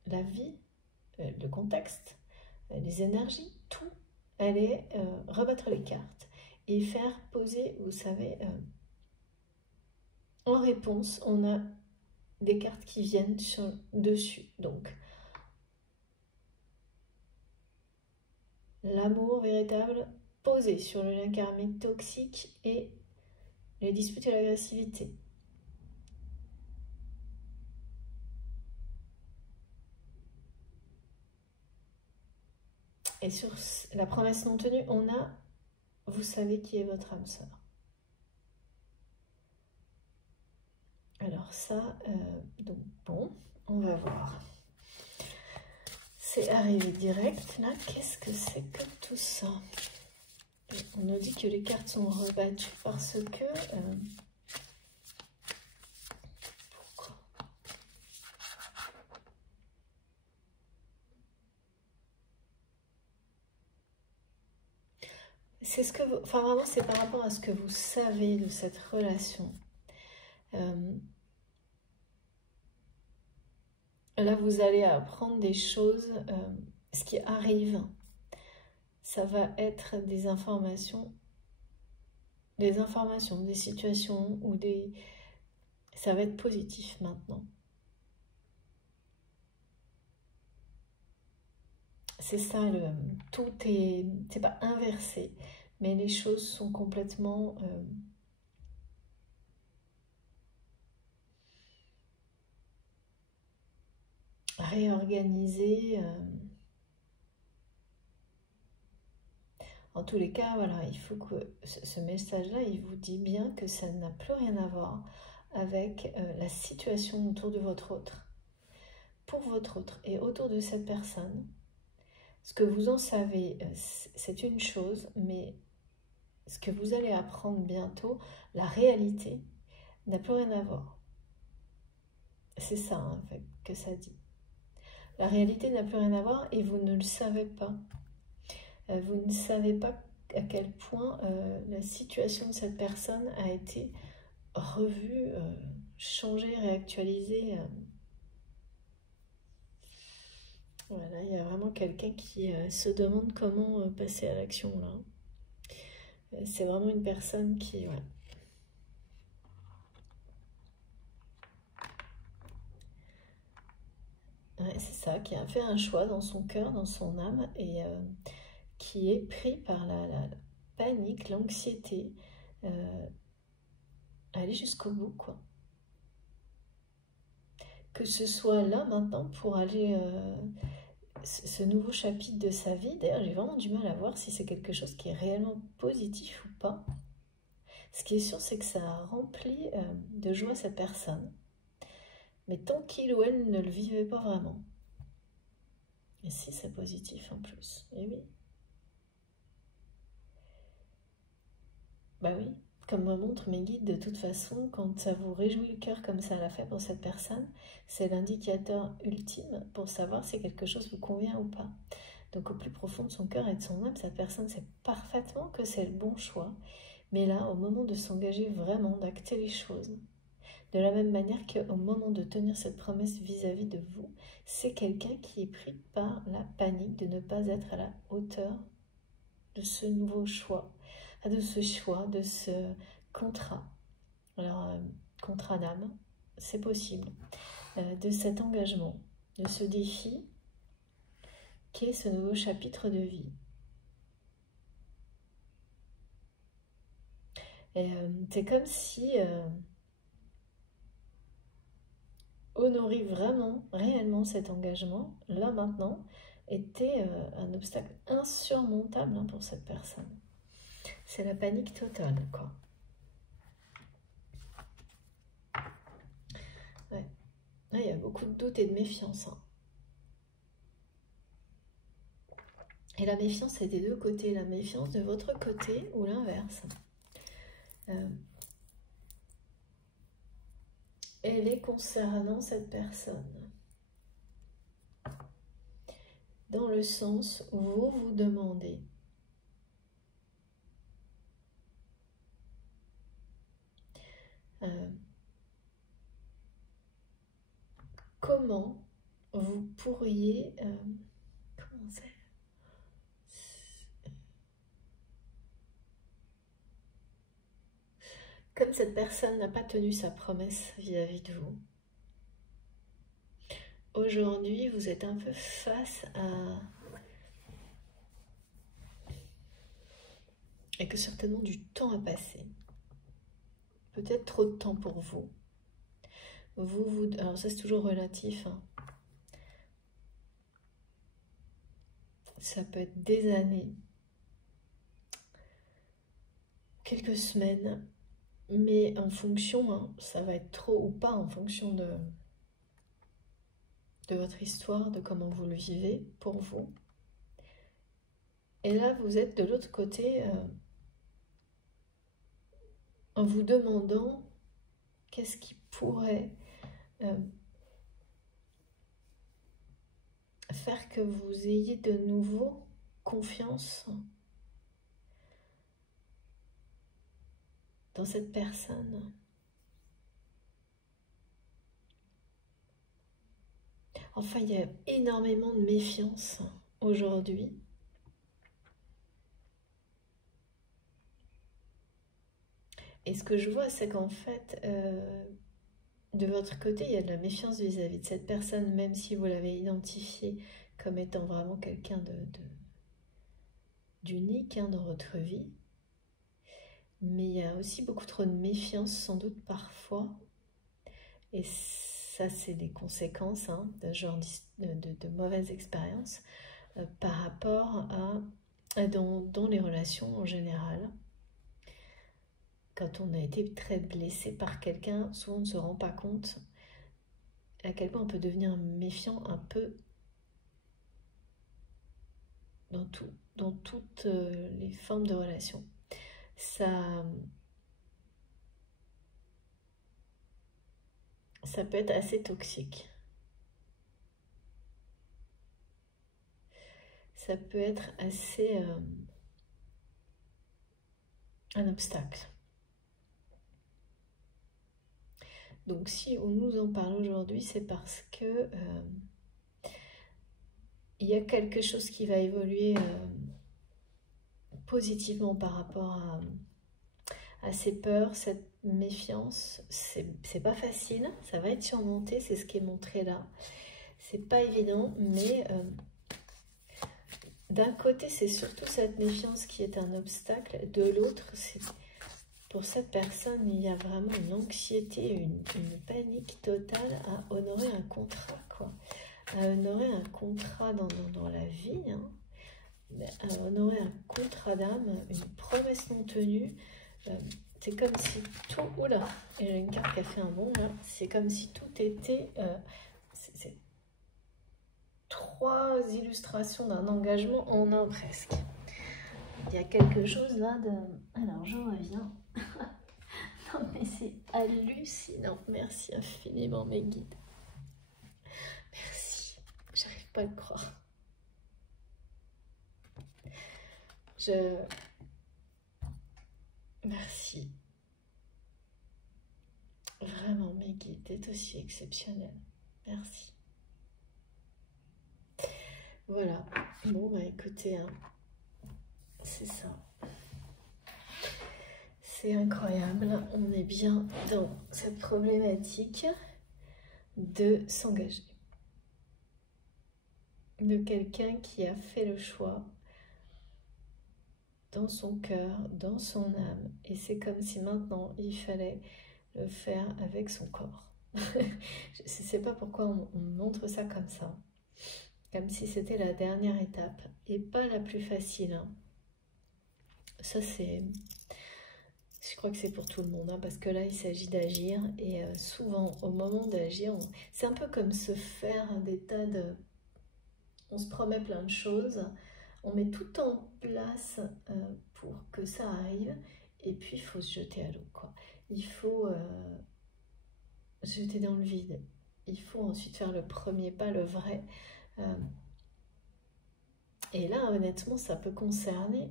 la vie, le contexte, les énergies, tout allait rebattre les cartes et faire poser, vous savez, en réponse, on a des cartes qui viennent dessus. Donc, l'amour véritable posé sur le lien karmique toxique et les disputes et l'agressivité. Et sur la promesse non tenue, on a, vous savez qui est votre âme sœur. Alors ça, donc bon, on va voir. C'est arrivé direct, là, qu'est-ce que c'est que tout ça? On nous dit que les cartes sont rebattues parce que... pourquoi? C'est ce que vous... Enfin, vraiment, c'est par rapport à ce que vous savez de cette relation. Là, vous allez apprendre des choses. Ce qui arrive, ça va être des informations, des situations ou des... Ça va être positif maintenant. C'est ça, tout est... C'est pas inversé, mais les choses sont complètement... réorganisées. En tous les cas, voilà, il faut que ce message-là, il vous dit bien que ça n'a plus rien à voir avec la situation autour de votre autre. Pour votre autre et autour de cette personne, ce que vous en savez, c'est une chose, mais ce que vous allez apprendre bientôt, la réalité, n'a plus rien à voir. C'est ça, en fait, que ça dit. La réalité n'a plus rien à voir et vous ne le savez pas. Vous ne savez pas à quel point la situation de cette personne a été revue, changée, réactualisée. Voilà, il y a vraiment quelqu'un qui se demande comment passer à l'action là. C'est vraiment une personne qui... Ouais. Ouais, c'est ça, qui a fait un choix dans son cœur, dans son âme, et qui est pris par la panique, l'anxiété, aller jusqu'au bout, quoi. Que ce soit là, maintenant, pour aller... ce nouveau chapitre de sa vie, d'ailleurs, j'ai vraiment du mal à voir si c'est quelque chose qui est réellement positif ou pas. Ce qui est sûr, c'est que ça a rempli de joie cette personne. Mais tant qu'il ou elle ne le vivait pas vraiment. Et si c'est positif en plus, et oui. Bah oui, comme me montrent mes guides, de toute façon, quand ça vous réjouit le cœur comme ça l'a fait pour cette personne, c'est l'indicateur ultime pour savoir si quelque chose vous convient ou pas. Donc au plus profond de son cœur et de son âme, cette personne sait parfaitement que c'est le bon choix. Mais là, au moment de s'engager vraiment, d'acter les choses, de la même manière qu'au moment de tenir cette promesse vis-à-vis de vous, c'est quelqu'un qui est pris par la panique de ne pas être à la hauteur de ce nouveau choix, de ce contrat. Alors, contrat d'âme, c'est possible, de cet engagement, de ce défi qui est ce nouveau chapitre de vie. Et c'est comme si honorer vraiment, réellement cet engagement, là maintenant, était un obstacle insurmontable pour cette personne. C'est la panique totale, quoi. Ouais. Là, il y a beaucoup de doutes et de méfiance. Hein. Et la méfiance, c'est des deux côtés. La méfiance de votre côté ou l'inverse. Elle est concernant cette personne. Dans le sens où vous vous demandez comment vous pourriez... comment c'est ? Comme cette personne n'a pas tenu sa promesse vis-à-vis de vous, aujourd'hui, vous êtes un peu face à... Et que certainement du temps a passé. Peut-être trop de temps pour vous. Alors ça, c'est toujours relatif. Hein. Ça peut être des années, quelques semaines, mais en fonction, hein, ça va être trop ou pas en fonction de votre histoire, de comment vous le vivez pour vous. Et là, vous êtes de l'autre côté en vous demandant qu'est-ce qui pourrait faire que vous ayez de nouveau confiance dans cette personne. Enfin, il y a énormément de méfiance aujourd'hui. Et ce que je vois, c'est qu'en fait, de votre côté, il y a de la méfiance vis-à-vis de cette personne, même si vous l'avez identifiée comme étant vraiment quelqu'un d'unique dans votre vie. Mais il y a aussi beaucoup trop de méfiance, sans doute parfois. Et ça, c'est des conséquences de genre de mauvaises expériences par rapport dans les relations en général. Quand on a été très blessé par quelqu'un, souvent on ne se rend pas compte à quel point on peut devenir méfiant un peu dans toutes les formes de relations. Ça peut être assez toxique. Ça peut être assez un obstacle. Donc si on nous en parle aujourd'hui, c'est parce que il y a quelque chose qui va évoluer positivement par rapport à ces peurs, cette méfiance. C'est pas facile, ça va être surmonté, c'est ce qui est montré là. C'est pas évident, mais d'un côté, c'est surtout cette méfiance qui est un obstacle. De l'autre, pour cette personne, il y a vraiment une anxiété, une panique totale à honorer un contrat, quoi. À honorer un contrat dans la vie, à honorer un contrat d'âme, une promesse non tenue. C'est comme si tout... Oula, j'ai une carte qui a fait un bond là. C'est comme si tout était... c'est 3 illustrations d'un engagement en un presque. Il y a quelque chose là de... Alors je reviens. Non mais c'est hallucinant. Merci infiniment mes guides. Merci. J'arrive pas à le croire. Merci. Vraiment mes guides, c'est aussi exceptionnel. Merci. Voilà. Bon bah écoutez, c'est ça. C'est incroyable. On est bien dans cette problématique de s'engager. De quelqu'un qui a fait le choix dans son cœur, dans son âme. Et c'est comme si maintenant, il fallait le faire avec son corps. Je ne sais pas pourquoi on montre ça comme ça. Comme si c'était la dernière étape et pas la plus facile. Ça, c'est... Je crois que c'est pour tout le monde, parce que là, il s'agit d'agir. Et souvent, au moment d'agir, c'est un peu comme se faire des tas de... On se promet plein de choses, on met tout en place pour que ça arrive, et puis il faut se jeter à l'eau, quoi. Il faut se jeter dans le vide. Il faut ensuite faire le premier pas, le vrai. Et là, honnêtement, ça peut concerner,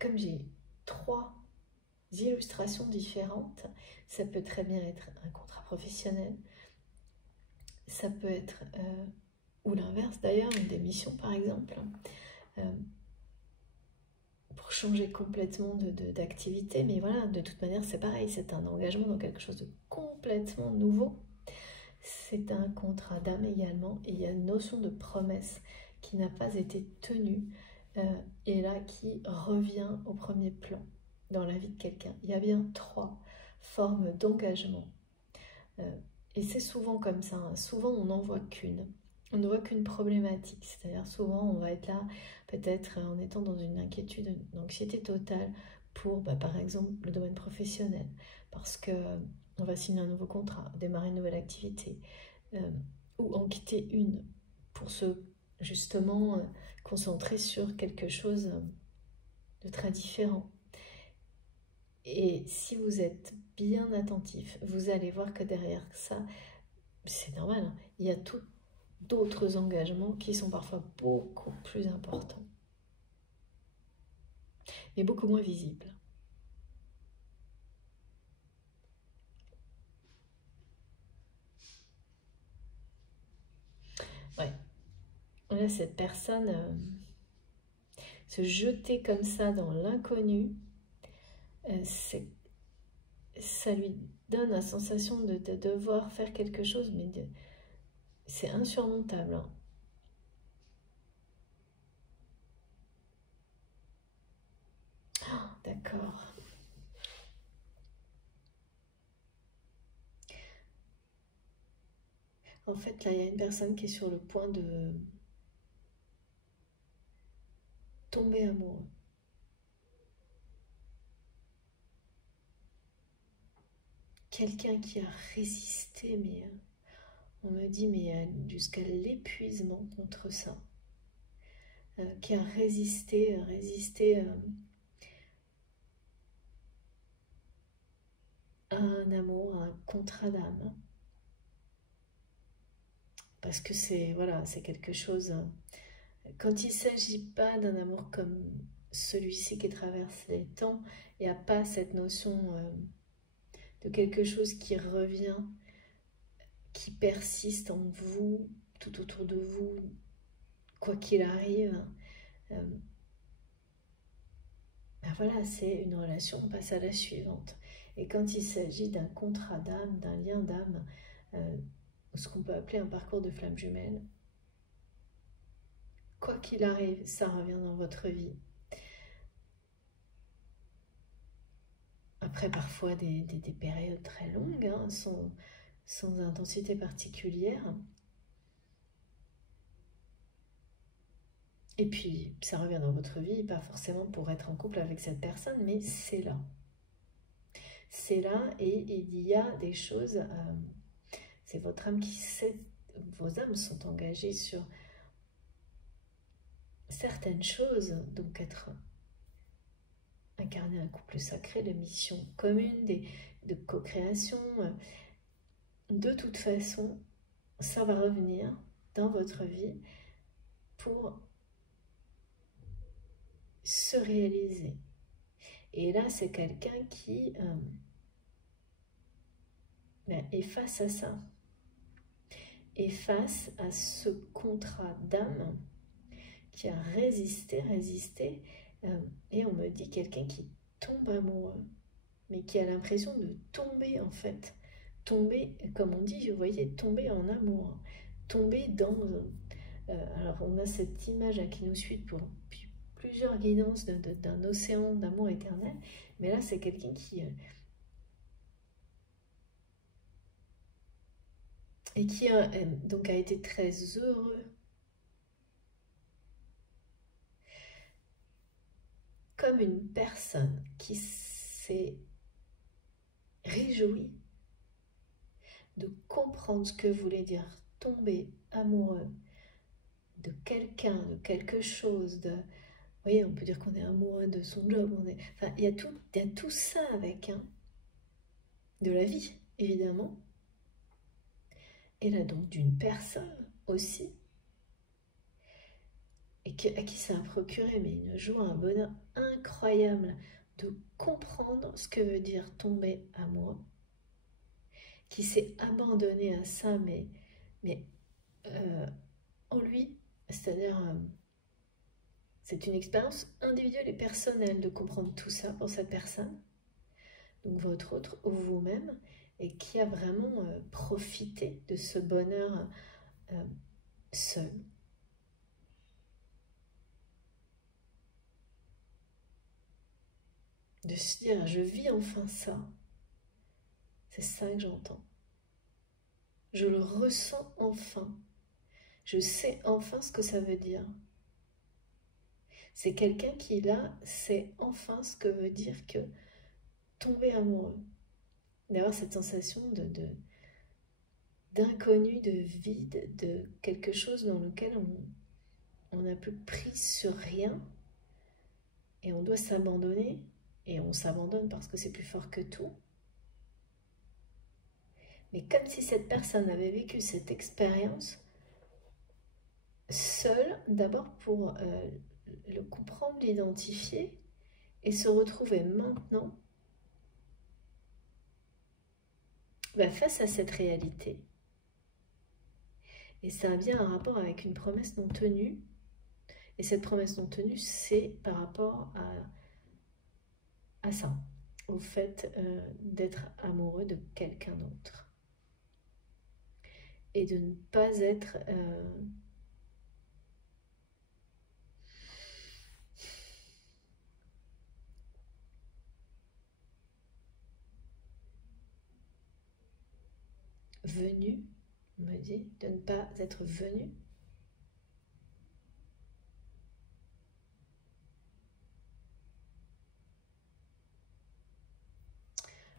comme j'ai 3 illustrations différentes, ça peut très bien être un contrat professionnel, ça peut être, ou l'inverse d'ailleurs, une démission par exemple, pour changer complètement d'activité, mais voilà, de toute manière c'est pareil, c'est un engagement dans quelque chose de complètement nouveau. C'est un contrat d'âme également, et il y a une notion de promesse qui n'a pas été tenue, et là qui revient au premier plan dans la vie de quelqu'un. Il y a bien 3 formes d'engagement, et c'est souvent comme ça, souvent on n'en voit qu'une. On ne voit qu'une problématique, c'est-à-dire souvent on va être là, peut-être en étant dans une inquiétude, une anxiété totale pour, par exemple, le domaine professionnel, parce qu'on va signer un nouveau contrat, démarrer une nouvelle activité, ou en quitter une pour se justement concentré sur quelque chose de très différent. Et si vous êtes bien attentif, vous allez voir que derrière ça, c'est normal, hein, il y a d'autres engagements qui sont parfois beaucoup plus importants, mais beaucoup moins visibles. Ouais. Là, cette personne se jeter comme ça dans l'inconnu, ça lui donne la sensation de devoir faire quelque chose, mais c'est insurmontable. Hein. Oh, d'accord. En fait, là, il y a une personne qui est sur le point de tomber amoureux. Quelqu'un qui a résisté, mais on me dit, mais jusqu'à l'épuisement contre ça. Qui a résisté à un amour, à un contrat d'âme. Parce que c'est voilà, c'est quelque chose. Quand il ne s'agit pas d'un amour comme celui-ci qui traverse les temps, il n'y a pas cette notion de quelque chose qui revient, qui persiste en vous, tout autour de vous, quoi qu'il arrive. Ben voilà, c'est une relation, on passe à la suivante. Et quand il s'agit d'un contrat d'âme, d'un lien d'âme, ce qu'on peut appeler un parcours de flamme jumelle, quoi qu'il arrive, ça revient dans votre vie. Après, parfois, des périodes très longues, hein, sans intensité particulière. Et puis, ça revient dans votre vie, pas forcément pour être en couple avec cette personne, mais c'est là. C'est là et il y a des choses, c'est votre âme qui sait, vos âmes sont engagées sur certaines choses, donc incarner un couple sacré, de mission commune, de co-création. De toute façon, ça va revenir dans votre vie pour se réaliser. Et là, c'est quelqu'un qui est face à ça, est face à ce contrat d'âme qui a résisté, et on me dit quelqu'un qui tombe amoureux, mais qui a l'impression de tomber en fait, tomber, comme on dit, vous voyez, tomber en amour, tomber dans... alors on a cette image qui nous suit pour plusieurs guidances d'un océan d'amour éternel, mais là c'est quelqu'un qui... et qui donc a été très heureux, comme une personne qui s'est réjouie de comprendre ce que voulait dire tomber amoureux de quelqu'un, de quelque chose, de... Vous voyez, on peut dire qu'on est amoureux de son job, enfin, il y a tout ça avec, hein, de la vie, évidemment. Et là, donc, d'une personne aussi, et à qui ça a procuré mais une joie, un bonheur incroyable de comprendre ce que veut dire tomber amoureux, qui s'est abandonné à ça, mais en lui, c'est-à-dire c'est une expérience individuelle et personnelle de comprendre tout ça pour cette personne, donc votre autre ou vous-même, et qui a vraiment profité de ce bonheur seul. De se dire, je vis enfin ça. C'est ça que j'entends. Je le ressens enfin. Je sais enfin ce que ça veut dire. C'est quelqu'un qui, là, sait enfin ce que veut dire que tomber amoureux. D'avoir cette sensation d'inconnu, de vide, de quelque chose dans lequel on n'a plus prise sur rien et on doit s'abandonner, et on s'abandonne parce que c'est plus fort que tout. Mais comme si cette personne avait vécu cette expérience seule, d'abord pour le comprendre, l'identifier, et se retrouver maintenant face à cette réalité. Et ça a bien un rapport avec une promesse non tenue. Et cette promesse non tenue, c'est par rapport à ça, au fait d'être amoureux de quelqu'un d'autre. Et de ne pas être... venu, on me dit, de ne pas être venu.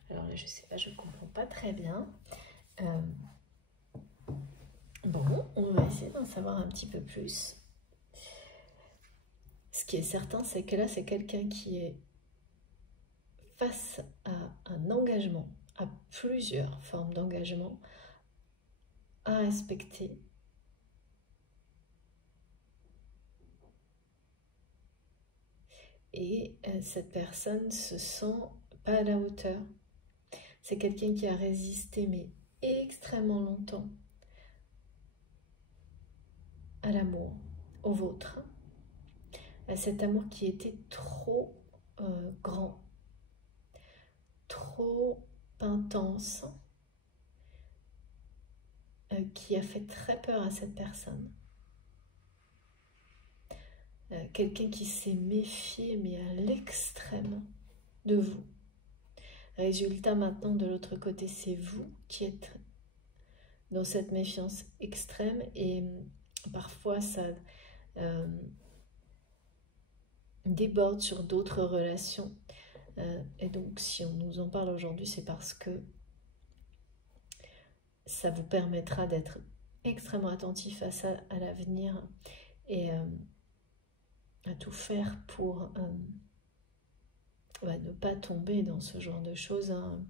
Alors là, je sais pas, je ne comprends pas très bien. Bon, on va essayer d'en savoir un petit peu plus. Ce qui est certain, c'est que là, c'est quelqu'un qui est face à un engagement, à plusieurs formes d'engagement à respecter. Et cette personne se sent pas à la hauteur. C'est quelqu'un qui a résisté, mais extrêmement longtemps, à l'amour, au vôtre. À cet amour qui était trop grand, trop intense, qui a fait très peur à cette personne. Quelqu'un qui s'est méfié, mais à l'extrême, de vous. Résultat, maintenant, de l'autre côté, c'est vous qui êtes dans cette méfiance extrême, et parfois ça déborde sur d'autres relations. Et donc, si on nous en parle aujourd'hui, c'est parce que ça vous permettra d'être extrêmement attentif à ça, à l'avenir, et à tout faire pour ne pas tomber dans ce genre de choses, hein,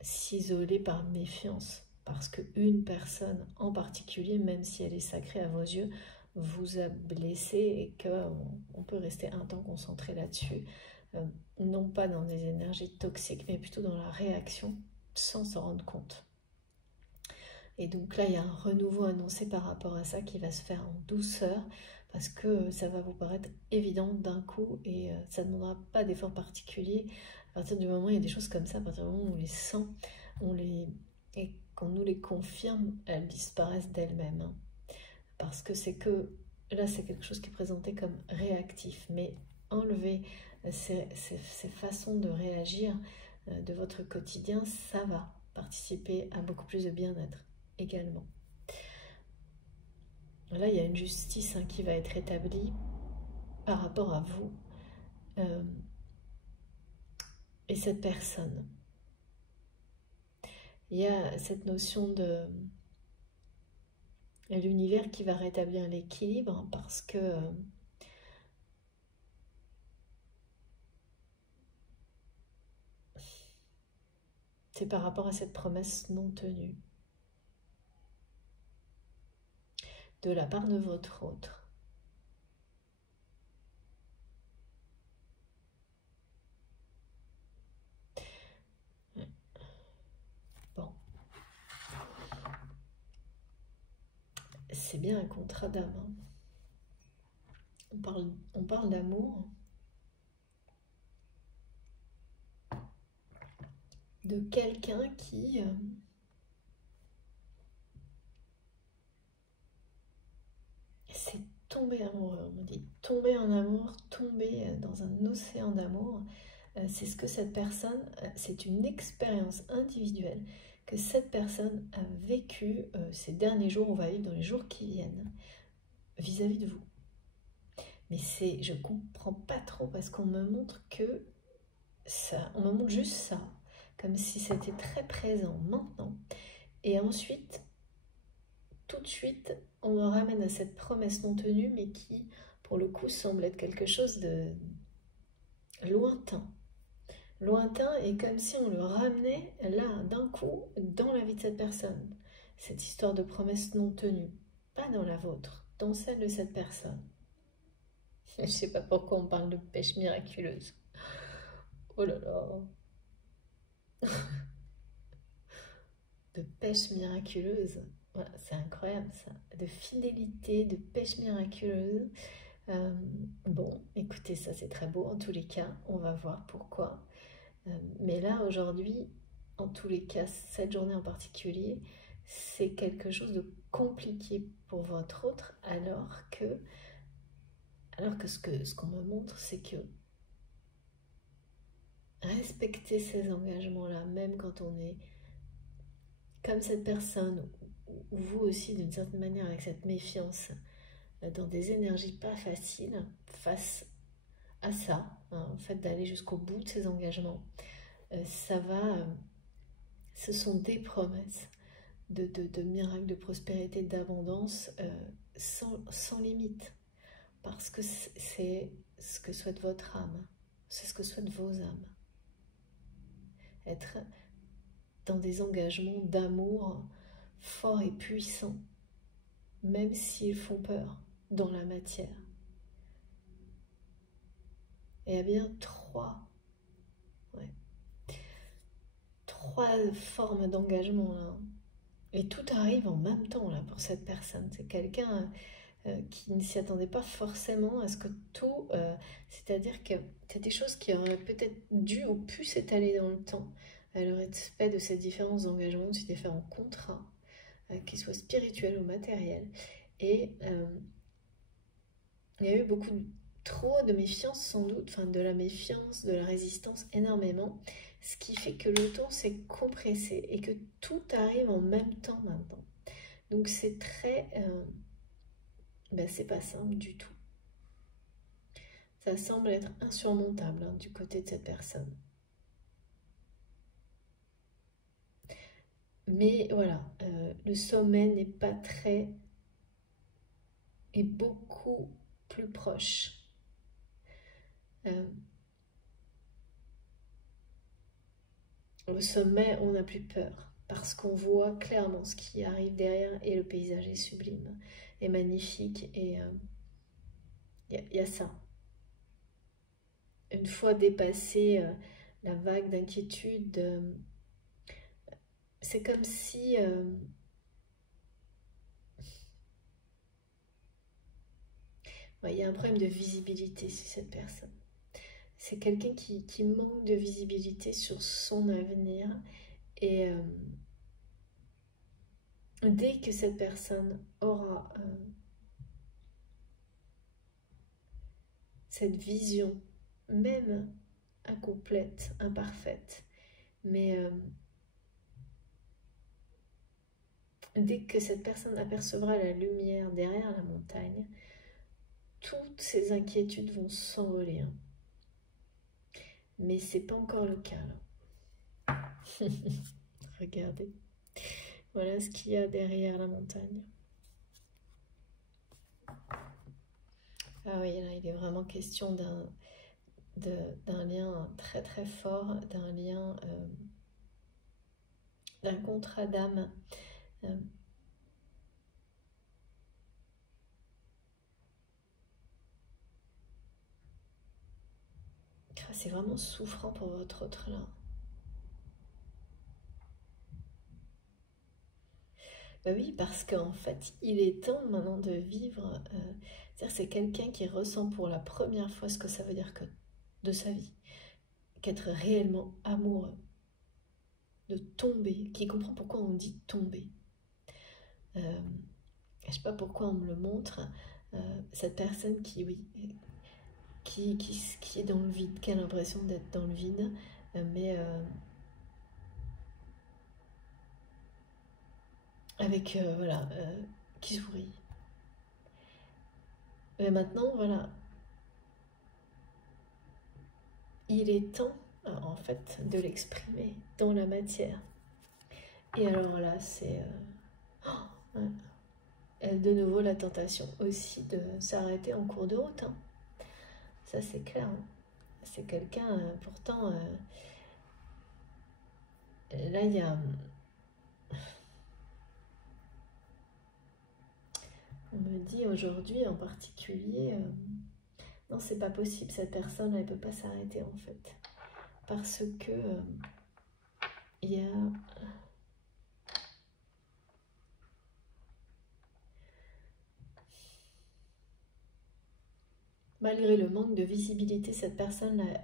s'isoler par méfiance, parce qu'une personne en particulier, même si elle est sacrée à vos yeux, vous a blessé, et qu'on peut rester un temps concentré là-dessus, non pas dans des énergies toxiques, mais plutôt dans la réaction, sans s'en rendre compte. Et donc là, il y a un renouveau annoncé par rapport à ça qui va se faire en douceur, parce que ça va vous paraître évident d'un coup, et ça ne demandera pas d'effort particulier. À partir du moment où il y a des choses comme ça, à partir du moment où on les sent, et qu'on nous les confirme, elles disparaissent d'elles-mêmes. Hein. Parce que c'est que, là c'est quelque chose qui est présenté comme réactif, mais enlever ces façons de réagir de votre quotidien, ça va participer à beaucoup plus de bien-être également. Là, il y a une justice qui va être établie par rapport à vous et cette personne. Il y a cette notion de l'univers qui va rétablir l'équilibre, parce que c'est par rapport à cette promesse non tenue de la part de votre autre. Bon. C'est bien un contrat d'âme. Hein. On parle d'amour, de quelqu'un qui s'est tombé amoureux. On me dit tomber en amour, tomber dans un océan d'amour. C'est ce que cette personne, c'est une expérience individuelle que cette personne a vécue ces derniers jours, on va vivre dans les jours qui viennent, vis-à-vis de vous. Mais je comprends pas trop, parce qu'on me montre que ça, on me montre juste ça, comme si c'était très présent maintenant. Et ensuite, tout de suite, on me ramène à cette promesse non tenue, mais qui, pour le coup, semble être quelque chose de lointain. Lointain, et comme si on le ramenait là, d'un coup, dans la vie de cette personne. Cette histoire de promesse non tenue. Pas dans la vôtre, dans celle de cette personne. Je sais pas pourquoi on parle de pêche miraculeuse. Oh là là. De pêche miraculeuse. Voilà, c'est incroyable ça. De fidélité, de pêche miraculeuse. Bon, écoutez, ça c'est très beau en tous les cas. On va voir pourquoi. Mais là, aujourd'hui, en tous les cas, cette journée en particulier, c'est quelque chose de compliqué pour votre autre, alors que ce qu'on me montre, c'est que respecter ces engagements-là, même quand on est comme cette personne, ou vous aussi d'une certaine manière avec cette méfiance, dans des énergies pas faciles face à ça, hein, en fait d'aller jusqu'au bout de ces engagements, ça va, ce sont des promesses de miracles, de prospérité, d'abondance sans limite, parce que c'est ce que souhaite votre âme, c'est ce que souhaitent vos âmes, être dans des engagements d'amour forts et puissants, même s'ils font peur dans la matière. Et il y a bien trois formes d'engagement là. Et tout arrive en même temps là pour cette personne. C'est quelqu'un qui ne s'y attendait pas forcément à ce que tout... c'est-à-dire que c'est des choses qui auraient peut-être dû ou pu s'étaler dans le temps à le respect de ces différents engagements, de ces différents contrats, qu'ils soient spirituels ou matériels. Et il y a eu trop de méfiance sans doute, enfin de la méfiance, de la résistance énormément, ce qui fait que le temps s'est compressé et que tout arrive en même temps maintenant. Donc c'est très... c'est pas simple du tout. Ça semble être insurmontable du côté de cette personne. Mais voilà, le sommet n'est pas très... est beaucoup plus proche. Au sommet, on n'a plus peur, parce qu'on voit clairement ce qui arrive derrière, et le paysage est sublime, est magnifique, et y a ça. Une fois dépassé la vague d'inquiétude, c'est comme si... il y a un problème de visibilité chez cette personne. C'est quelqu'un qui manque de visibilité sur son avenir, et dès que cette personne aura cette vision, même incomplète, imparfaite, mais dès que cette personne apercevra la lumière derrière la montagne, toutes ces inquiétudes vont s'envoler. Mais c'est pas encore le cas là. Regardez. Voilà ce qu'il y a derrière la montagne. Ah oui, là, il est vraiment question d'un lien très très fort, d'un lien, d'un contrat d'âme. C'est vraiment souffrant pour votre autre là. Oui, parce qu'en fait, il est temps maintenant de vivre. C'est-à-dire, c'est quelqu'un qui ressent pour la première fois ce que ça veut dire de sa vie, qu'être réellement amoureux, de tomber, qui comprend pourquoi on dit tomber. Je ne sais pas pourquoi on me le montre. Cette personne qui, oui, qui est dans le vide, qui a l'impression d'être dans le vide, mais avec, voilà, qui sourit. Mais maintenant, voilà, il est temps, en fait, de l'exprimer dans la matière. Et alors là, c'est... ouais. de nouveau la tentation aussi de s'arrêter en cours de route. Hein. Ça c'est clair. Hein. C'est quelqu'un, pourtant, là il y a... On me dit aujourd'hui en particulier, non c'est pas possible, cette personne elle peut pas s'arrêter en fait. Parce que il y a... Malgré le manque de visibilité, cette personne-là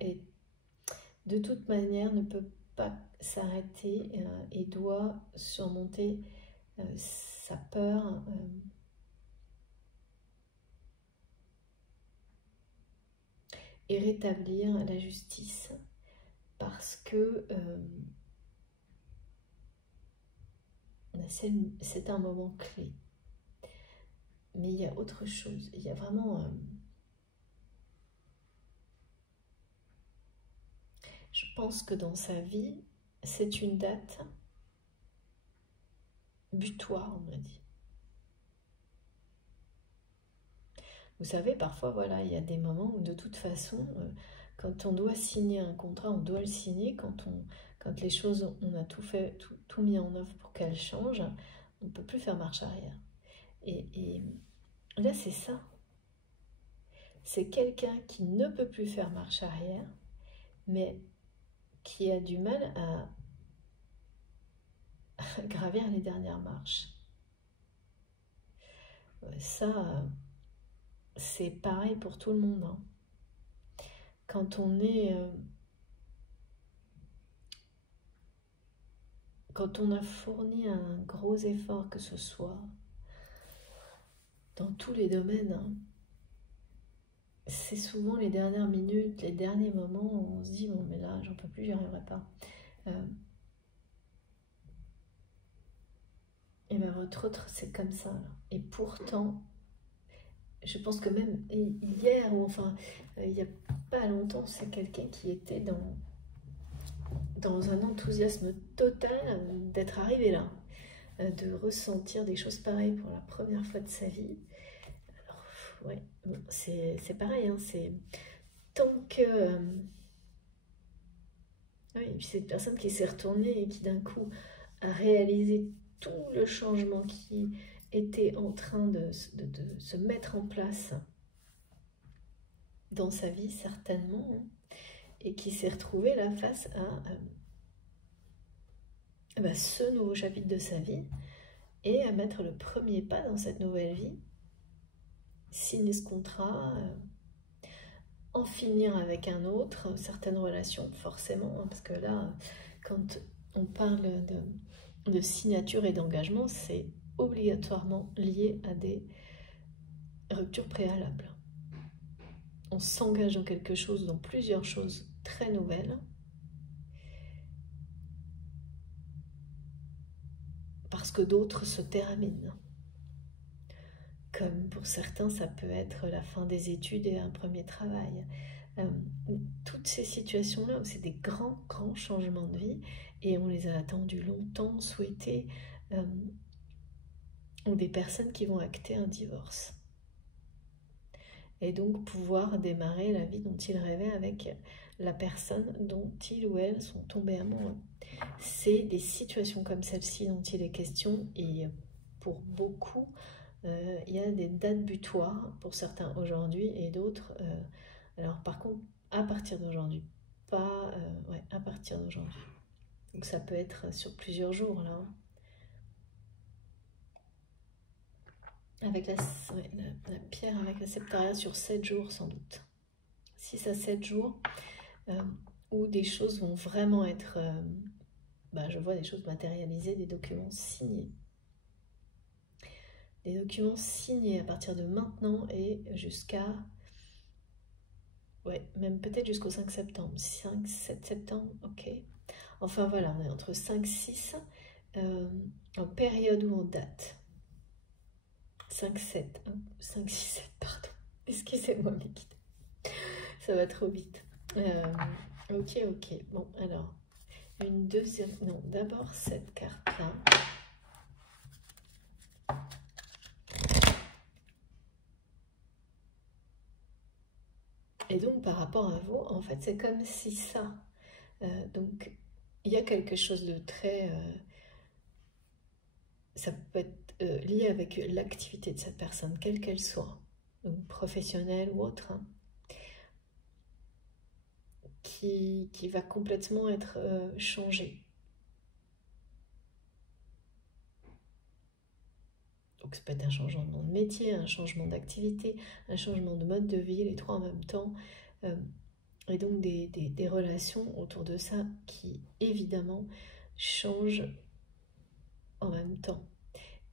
de toute manière ne peut pas s'arrêter et doit surmonter sa peur et rétablir la justice parce que c'est un moment clé. Mais il y a autre chose, il y a vraiment... je pense que dans sa vie, c'est une date butoir, on m'a dit. Vous savez, parfois, voilà, il y a des moments où de toute façon, quand on doit signer un contrat, on doit le signer. Quand les choses, on a tout fait, tout mis en œuvre pour qu'elles changent, on ne peut plus faire marche arrière. Et là, c'est ça. C'est quelqu'un qui ne peut plus faire marche arrière, mais qui a du mal à gravir les dernières marches. Ça, c'est pareil pour tout le monde. Hein. Quand on est... quand on a fourni un gros effort, que ce soit dans tous les domaines, hein, c'est souvent les dernières minutes, les derniers moments où on se dit « bon, mais là, j'en peux plus, j'y arriverai pas ». Et bien votre autre, c'est comme ça. Là. Et pourtant, je pense que même hier, ou enfin, il n'y a pas longtemps, c'est quelqu'un qui était dans un enthousiasme total d'être arrivé là, de ressentir des choses pareilles pour la première fois de sa vie. Alors, ouais, bon, c'est pareil, hein, c'est tant que... oui, et puis cette personne qui s'est retournée et qui d'un coup a réalisé tout le changement qui était en train de se mettre en place dans sa vie, certainement, hein, et qui s'est retrouvé là face à ce nouveau chapitre de sa vie et à mettre le premier pas dans cette nouvelle vie, signer ce contrat, en finir avec un autre, certaines relations, forcément, hein, parce que là, quand on parle de signature et d'engagement, c'est obligatoirement lié à des ruptures préalables. On s'engage dans quelque chose, dans plusieurs choses très nouvelles, parce que d'autres se terminent. Comme pour certains, ça peut être la fin des études et un premier travail. Toutes ces situations-là, où c'est des grands changements de vie, et on les a attendus longtemps, souhaités, ou des personnes qui vont acter un divorce. Et donc pouvoir démarrer la vie dont ils rêvaient avec la personne dont ils ou elles sont tombés amoureux. C'est des situations comme celle-ci dont il est question, et pour beaucoup, il y a des dates butoirs pour certains aujourd'hui et d'autres. Alors par contre, à partir d'aujourd'hui, pas ouais, à partir d'aujourd'hui. Donc ça peut être sur plusieurs jours là. Avec la pierre avec la septaria sur 7 jours sans doute. 6 à 7 jours où des choses vont vraiment être... je vois des choses matérialisées, des documents signés. Des documents signés à partir de maintenant et jusqu'à... ouais, même peut-être jusqu'au 5 septembre. 5, 7 septembre, ok. Enfin voilà, on est entre 5, 6 en période ou en date. 5, 7, 5, 6, 7, pardon. Excusez-moi, mes guides. Ça va trop vite. Ok. Bon, alors, une deuxième... non, d'abord cette carte-là. Et donc, par rapport à vous, en fait, c'est comme si ça... donc, il y a quelque chose de très... ça peut être lié avec l'activité de cette personne, quelle qu'elle soit, donc professionnelle ou autre, hein, qui va complètement être changée. Donc ça peut être un changement de métier, un changement d'activité, un changement de mode de vie, les trois en même temps. Et donc des relations autour de ça qui évidemment changent en même temps.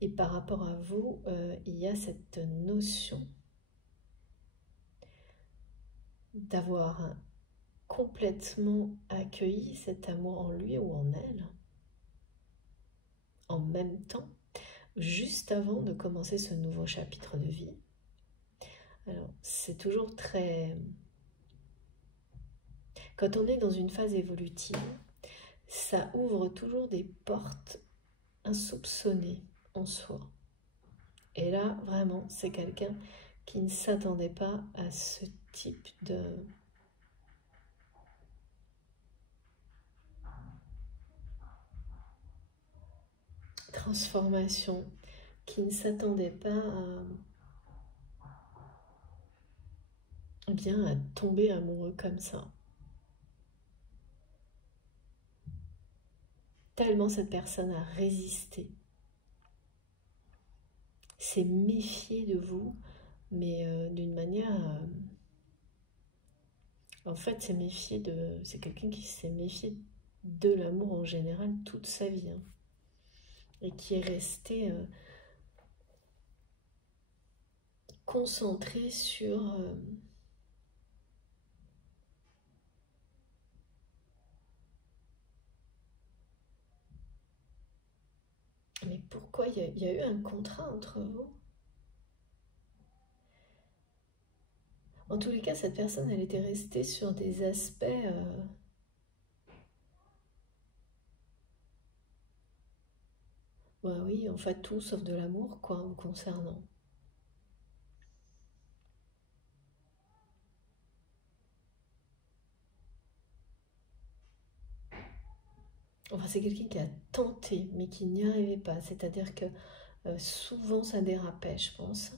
Et par rapport à vous, il y a cette notion d'avoir complètement accueilli cet amour en lui ou en elle, en même temps, juste avant de commencer ce nouveau chapitre de vie. Alors, c'est toujours très... Quand on est dans une phase évolutive, ça ouvre toujours des portes insoupçonnées en soi. Et là, vraiment, c'est quelqu'un qui ne s'attendait pas à ce type de transformation, qui ne s'attendait pas à tomber amoureux comme ça. Tellement cette personne a résisté, s'est méfiée de vous, mais d'une manière... en fait, c'est quelqu'un qui s'est méfié de l'amour en général toute sa vie, hein, et qui est resté concentré sur... mais pourquoi il y a eu un contrat entre vous? En tous les cas, cette personne, elle était restée sur des aspects... bah oui, en fait, tout sauf de l'amour, quoi, vous concernant. Enfin, c'est quelqu'un qui a tenté, mais qui n'y arrivait pas. C'est-à-dire que souvent, ça dérapait, je pense.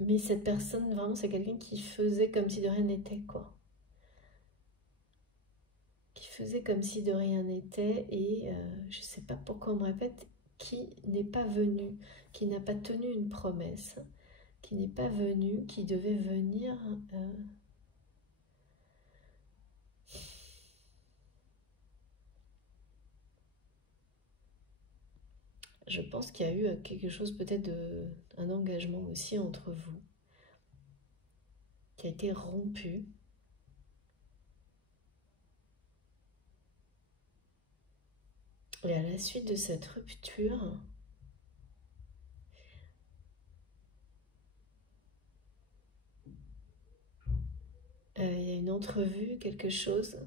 Mais cette personne, vraiment, c'est quelqu'un qui faisait comme si de rien n'était, quoi. Qui faisait comme si de rien n'était, et je sais pas pourquoi on me répète, qui n'est pas venu, qui n'a pas tenu une promesse, qui n'est pas venu, qui devait venir... je pense qu'il y a eu quelque chose peut-être un engagement aussi entre vous qui a été rompu. Et à la suite de cette rupture, il y a une entrevue, quelque chose.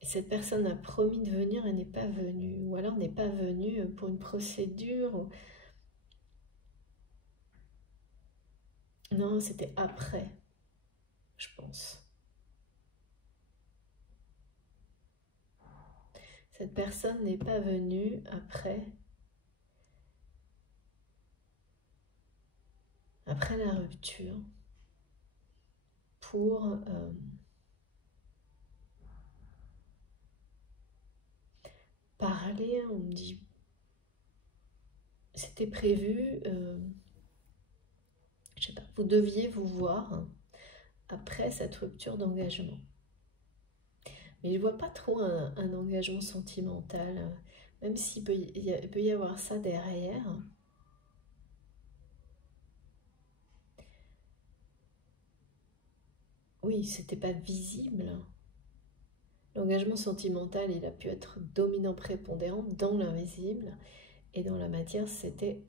Et cette personne a promis de venir et n'est pas venue. Ou alors n'est pas venue pour une procédure. Non, c'était après, je pense. Cette personne n'est pas venue après la rupture pour parler. On me dit, c'était prévu, je sais pas, vous deviez vous voir après cette rupture d'engagement. Mais je vois pas trop un engagement sentimental, même s'il peut y avoir ça derrière. Oui, c'était pas visible. L'engagement sentimental, il a pu être dominant, prépondérant dans l'invisible, et dans la matière, c'était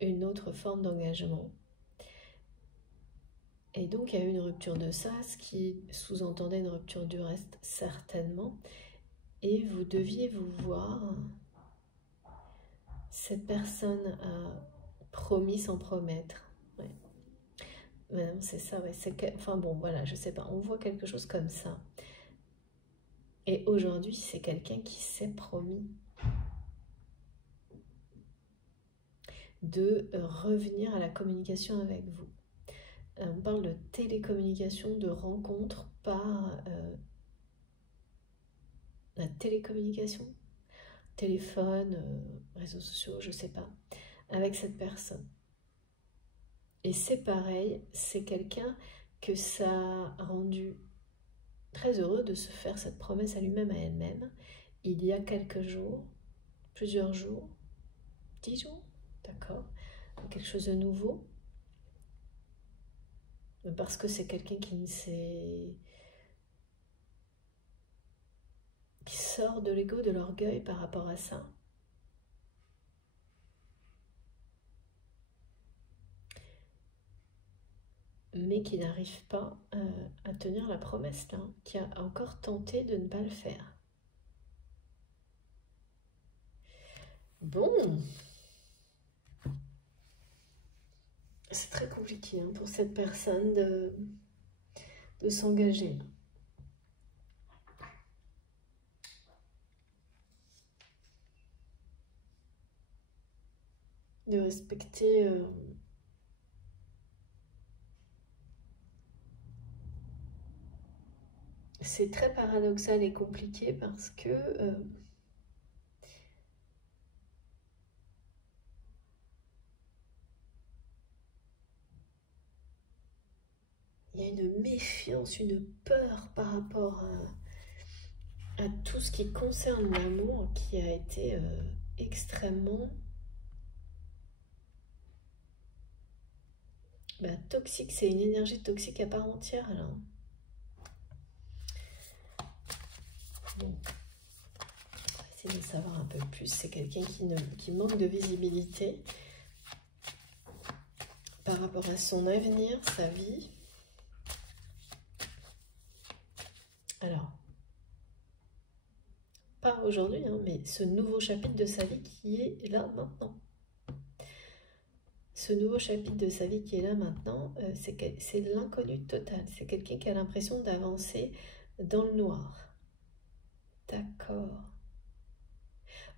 une autre forme d'engagement. Et donc, il y a eu une rupture de ça, ce qui sous-entendait une rupture du reste, certainement. Et vous deviez vous voir cette personne a promis sans promettre. Ouais. Non, c'est ça, ouais. Enfin bon, voilà, je sais pas. On voit quelque chose comme ça. Et aujourd'hui, c'est quelqu'un qui s'est promis de revenir à la communication avec vous. On parle de télécommunication, de rencontre par la télécommunication, téléphone, réseaux sociaux, je sais pas, avec cette personne. Et c'est pareil, c'est quelqu'un que ça a rendu très heureux de se faire cette promesse à lui-même, à elle-même, il y a quelques jours, plusieurs jours, 10 jours, d'accord, quelque chose de nouveau, parce que c'est quelqu'un qui sort de l'ego, de l'orgueil par rapport à ça. Mais qui n'arrive pas à tenir la promesse là, qui a encore tenté de ne pas le faire. Bon, c'est très compliqué hein, pour cette personne de s'engager. De respecter c'est très paradoxal et compliqué parce que il y a une méfiance, une peur par rapport à tout ce qui concerne l'amour qui a été extrêmement toxique. C'est une énergie toxique à part entière là. Bon, on va essayer de savoir un peu plus. C'est quelqu'un qui manque de visibilité par rapport à son avenir, sa vie. Alors, pas aujourd'hui, hein, mais ce nouveau chapitre de sa vie qui est là maintenant. Ce nouveau chapitre de sa vie qui est là maintenant, c'est l'inconnu total. C'est quelqu'un qui a l'impression d'avancer dans le noir. D'accord.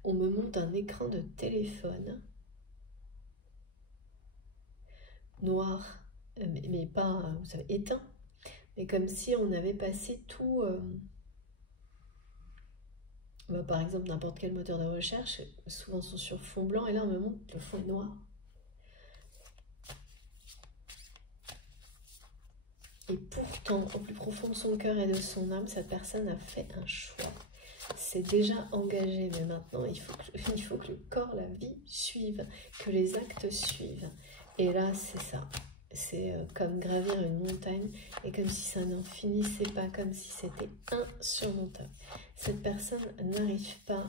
On me montre un écran de téléphone noir, mais pas, vous savez, éteint. Mais comme si on avait passé tout... par exemple, n'importe quel moteur de recherche, souvent sont sur fond blanc, et là on me montre que le fond est noir. Et pourtant, au plus profond de son cœur et de son âme, cette personne a fait un choix. C'est déjà engagé, mais maintenant, il faut que le corps, la vie suive, que les actes suivent. Et là, c'est ça. C'est comme gravir une montagne, et comme si ça n'en finissait pas, comme si c'était insurmontable. Cette personne n'arrive pas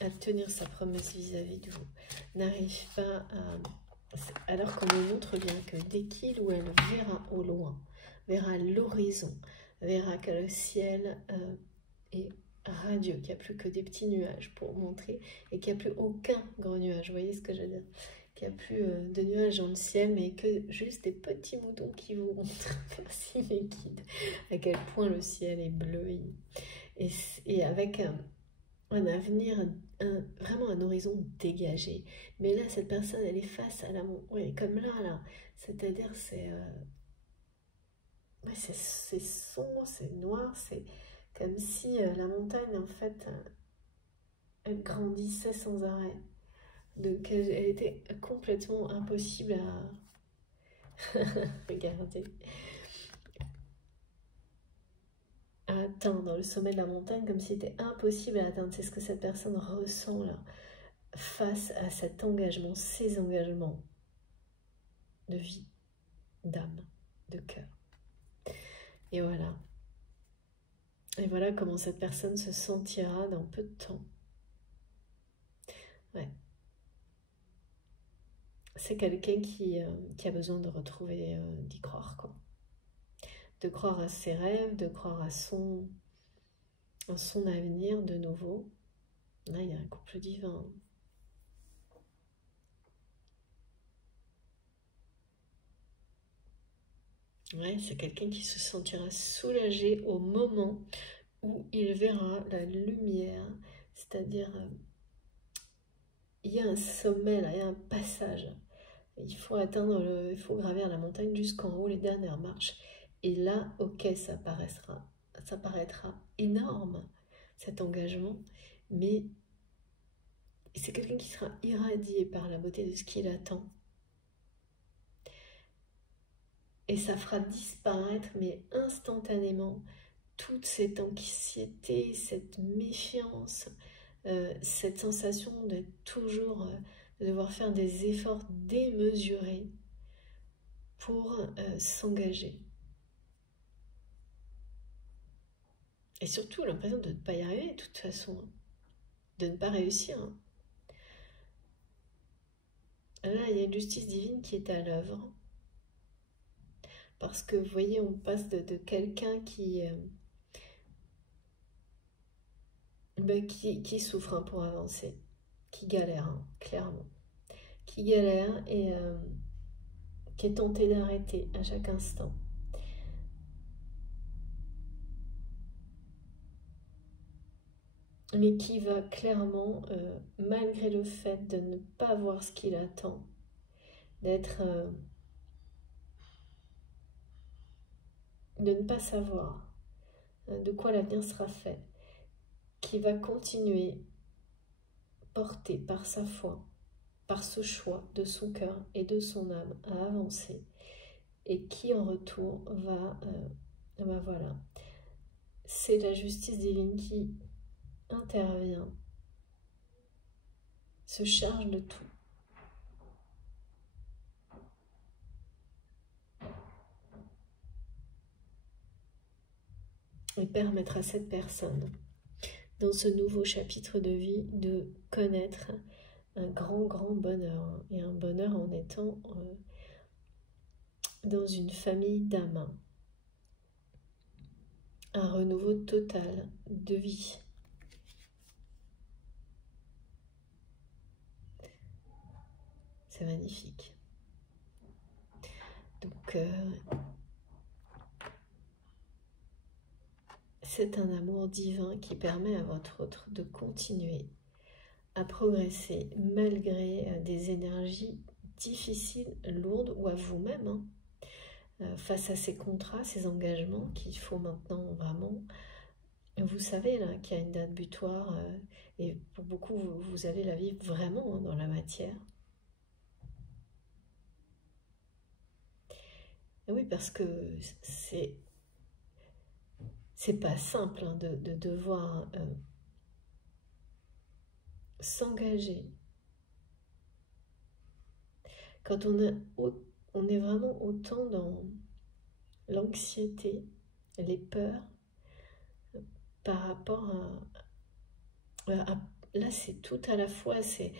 à tenir sa promesse vis-à-vis de vous, n'arrive pas à... Alors qu'on nous montre bien que dès qu'il ou elle verra au loin, verra l'horizon, verra que le ciel est radieux, qu'il n'y a plus que des petits nuages pour montrer, et qu'il n'y a plus aucun gros nuage, vous voyez ce que je veux dire, qu'il n'y a plus de nuages dans le ciel, mais que juste des petits moutons qui vous montrent, merci mes guides, à quel point le ciel est bleu, et avec un avenir, vraiment un horizon dégagé. Mais là, cette personne, elle est face à l'amour, oui, comme là, c'est-à-dire c'est sombre, c'est noir, c'est comme si la montagne, en fait, elle grandissait sans arrêt. Donc, elle était complètement impossible à regarder, à atteindre le sommet de la montagne, comme si c'était impossible à atteindre. C'est ce que cette personne ressent là, face à cet engagement, ces engagements de vie, d'âme, de cœur. Et voilà. Et voilà comment cette personne se sentira dans peu de temps. Ouais. C'est quelqu'un qui a besoin de retrouver, d'y croire, quoi. De croire à ses rêves, de croire à son avenir de nouveau. Là, il y a un couple divin. Ouais, c'est quelqu'un qui se sentira soulagé au moment où il verra la lumière, c'est-à-dire il y a un sommet là, il y a un passage. Il faut il faut gravir la montagne jusqu'en haut, les dernières marches. Et là, ok, ça paraîtra énorme, cet engagement, mais c'est quelqu'un qui sera irradié par la beauté de ce qu'il attend. Et ça fera disparaître, mais instantanément, toute cette anxiété, cette méfiance, cette sensation d'être toujours, de devoir faire des efforts démesurés pour s'engager. Et surtout l'impression de ne pas y arriver de toute façon, de ne pas réussir. Là, il y a une justice divine qui est à l'œuvre. Parce que vous voyez, on passe de quelqu'un qui souffre pour avancer, qui galère, clairement. Qui galère et qui est tenté d'arrêter à chaque instant. Mais qui va clairement, malgré le fait de ne pas voir ce qu'il attend, d'être, de ne pas savoir de quoi l'avenir sera fait, qui va continuer, porté par sa foi, par ce choix de son cœur et de son âme à avancer, et qui en retour ben voilà, c'est la justice divine qui intervient, se charge de tout. Et permettre à cette personne, dans ce nouveau chapitre de vie, de connaître un grand bonheur. Et un bonheur en étant dans une famille d'âmes. Un renouveau total de vie. C'est magnifique. Donc, c'est un amour divin qui permet à votre autre de continuer à progresser malgré des énergies difficiles, lourdes, ou à vous-même, face à ces contrats, ces engagements qu'il faut maintenant vraiment. Vous savez là qu'il y a une date butoir et pour beaucoup, vous allez la vivre vraiment dans la matière. Et oui, parce que c'est pas simple de devoir s'engager. Quand on est vraiment autant dans l'anxiété, les peurs, par rapport là, c'est tout à la fois, c'est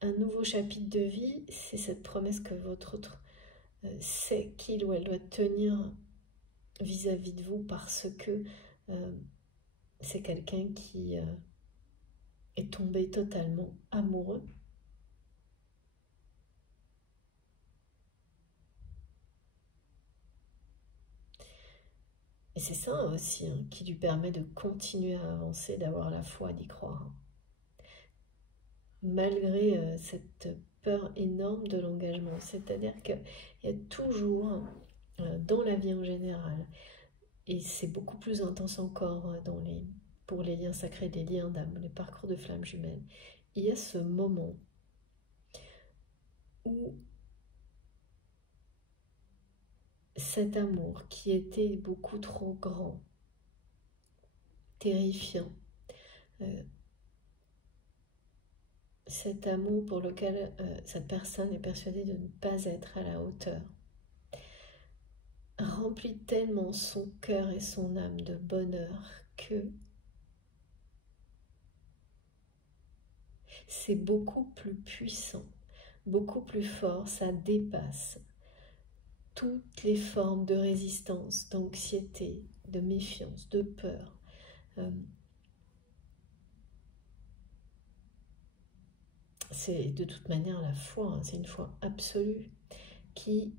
un nouveau chapitre de vie, c'est cette promesse que votre autre sait qu'il ou elle doit tenir vis-à-vis de vous parce que c'est quelqu'un qui est tombé totalement amoureux. Et c'est ça aussi qui lui permet de continuer à avancer, d'avoir la foi, d'y croire. Malgré cette peur énorme de l'engagement. C'est-à-dire qu'il y a toujours, dans la vie en général, et c'est beaucoup plus intense encore pour les liens sacrés, les liens d'âme, les parcours de flammes jumelles, il y a ce moment où cet amour qui était beaucoup trop grand, terrifiant, cet amour pour lequel cette personne est persuadée de ne pas être à la hauteur, remplit tellement son cœur et son âme de bonheur que c'est beaucoup plus puissant, beaucoup plus fort, ça dépasse toutes les formes de résistance, d'anxiété, de méfiance, de peur. C'est de toute manière la foi, c'est une foi absolue qui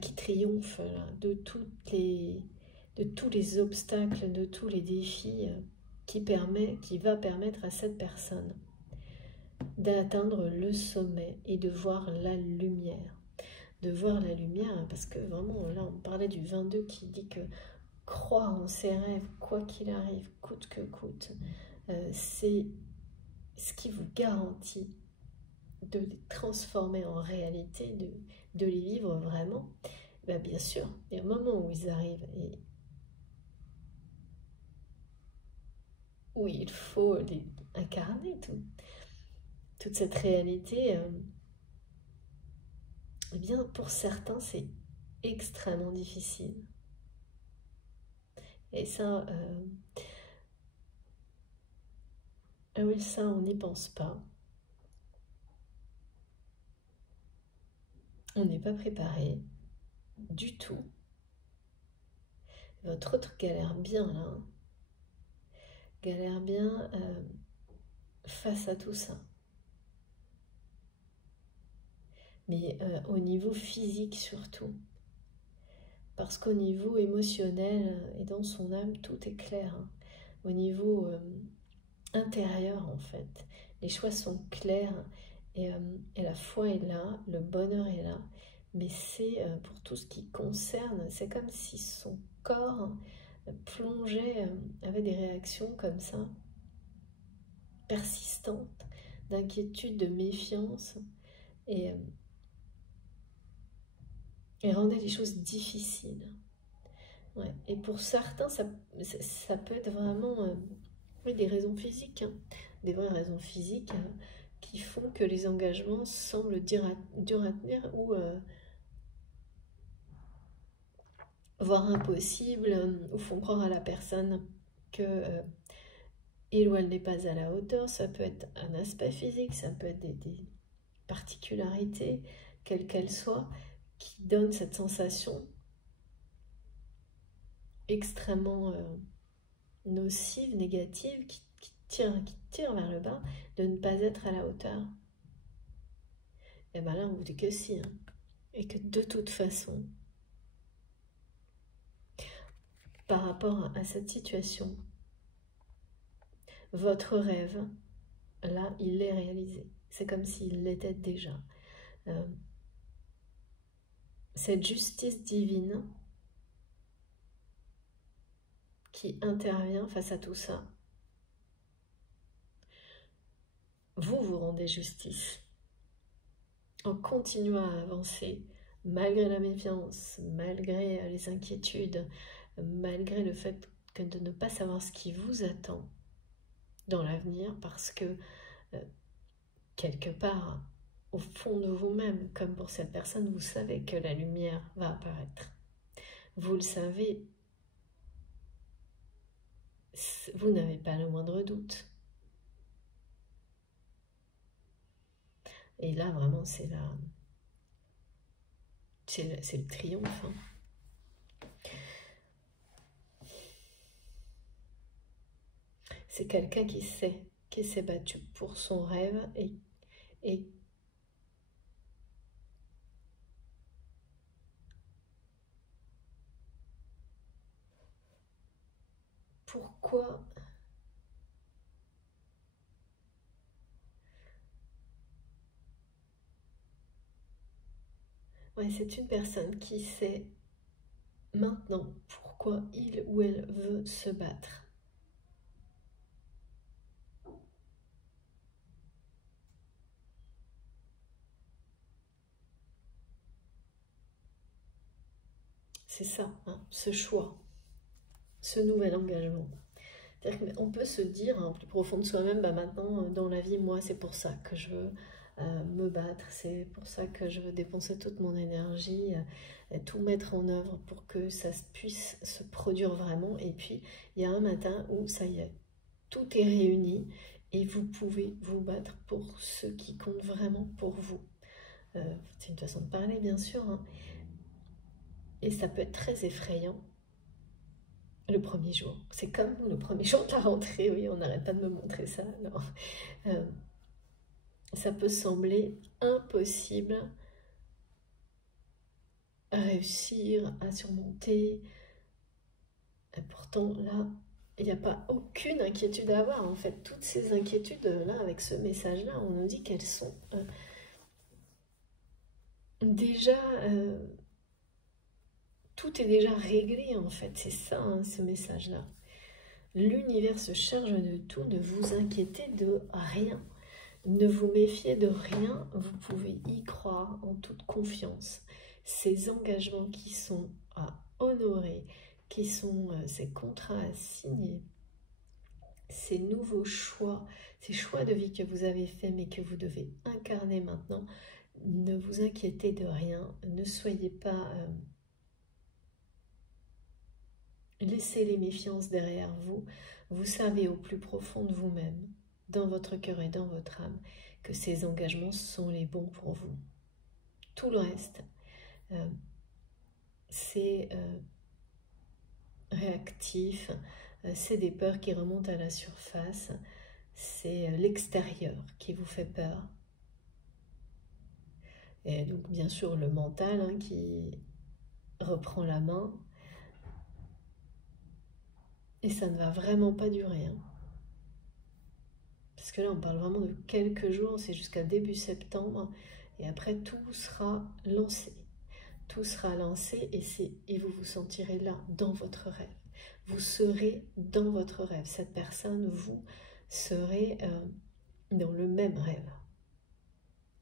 qui triomphe là, de tous les obstacles, de tous les défis qui va permettre à cette personne d'atteindre le sommet et de voir la lumière. De voir la lumière, parce que vraiment, là, on parlait du 22 qui dit que croire en ses rêves, quoi qu'il arrive, coûte que coûte, c'est ce qui vous garantit de les transformer en réalité, de les vivre vraiment. Bien sûr, il y a un moment où ils arrivent et où il faut les incarner, toute cette réalité. Eh bien, pour certains, c'est extrêmement difficile. Et ça, oui, ça, on n'y pense pas. On n'est pas préparé du tout. Votre autre galère bien, là. Hein. Galère bien face à tout ça. Mais au niveau physique surtout. Parce qu'au niveau émotionnel et dans son âme, tout est clair. Hein. Au niveau intérieur, en fait, les choix sont clairs et la foi est là, le bonheur est là. Mais c'est pour tout ce qui concerne, c'est comme si son corps plongeait, avait des réactions comme ça, persistantes, d'inquiétude, de méfiance, et rendait les choses difficiles. Ouais. Et pour certains, ça peut être vraiment des raisons physiques, hein, des vraies raisons physiques qui font que les engagements semblent durs à tenir ou voire impossibles, ou font croire à la personne que il ou elle n'est pas à la hauteur. Ça peut être un aspect physique, ça peut être des particularités, quelles qu'elles soient, qui donnent cette sensation extrêmement nocive, négative, qui tire vers le bas, de ne pas être à la hauteur. Et bien là, on vous dit que si, hein, et que de toute façon, par rapport à cette situation, votre rêve, là, il est réalisé. C'est comme s'il l'était déjà. Cette justice divine qui intervient face à tout ça, vous rendez justice en continuant à avancer malgré la méfiance, malgré les inquiétudes, malgré le fait que de ne pas savoir ce qui vous attend dans l'avenir, parce que quelque part, au fond de vous-même, comme pour cette personne, vous savez que la lumière va apparaître. Vous le savez, vous n'avez pas le moindre doute. Et là, vraiment, c'est le triomphe. Hein. C'est quelqu'un qui s'est battu pour son rêve et pourquoi c'est une personne qui sait maintenant pourquoi il ou elle veut se battre. C'est ça, hein, ce choix, ce nouvel engagement. C'est-à-dire qu'on peut se dire, hein, plus profond de soi-même, maintenant, dans la vie, moi, c'est pour ça que je veux me battre, c'est pour ça que je veux dépenser toute mon énergie, tout mettre en œuvre pour que ça puisse se produire vraiment. Et puis, il y a un matin où, ça y est, tout est réuni et vous pouvez vous battre pour ce qui compte vraiment pour vous. C'est une façon de parler, bien sûr, hein. Et ça peut être très effrayant. Le premier jour, c'est comme le premier jour de la rentrée, oui, on n'arrête pas de me montrer ça, non. Ça peut sembler impossible à réussir, à surmonter. Et pourtant, là, il n'y a pas aucune inquiétude à avoir. En fait, toutes ces inquiétudes-là, avec ce message-là, on nous dit qu'elles sont déjà... tout est déjà réglé, en fait. C'est ça, hein, ce message-là. L'univers se charge de tout, ne vous inquiétez de rien. Ne vous méfiez de rien, vous pouvez y croire en toute confiance. Ces engagements qui sont à honorer, qui sont ces contrats à signer, ces nouveaux choix, ces choix de vie que vous avez faits mais que vous devez incarner maintenant, ne vous inquiétez de rien, ne soyez pas... laissez les méfiances derrière vous. Vous savez au plus profond de vous-même, dans votre cœur et dans votre âme, que ces engagements sont les bons pour vous. Tout le reste, c'est réactif, c'est des peurs qui remontent à la surface, c'est l'extérieur qui vous fait peur. Et donc bien sûr le mental hein, qui reprend la main. Et ça ne va vraiment pas durer. Hein. Parce que là on parle vraiment de quelques jours, c'est jusqu'à début septembre. Et après tout sera lancé. Tout sera lancé et vous vous sentirez là, dans votre rêve. Vous serez dans votre rêve. Cette personne, vous serez dans le même rêve.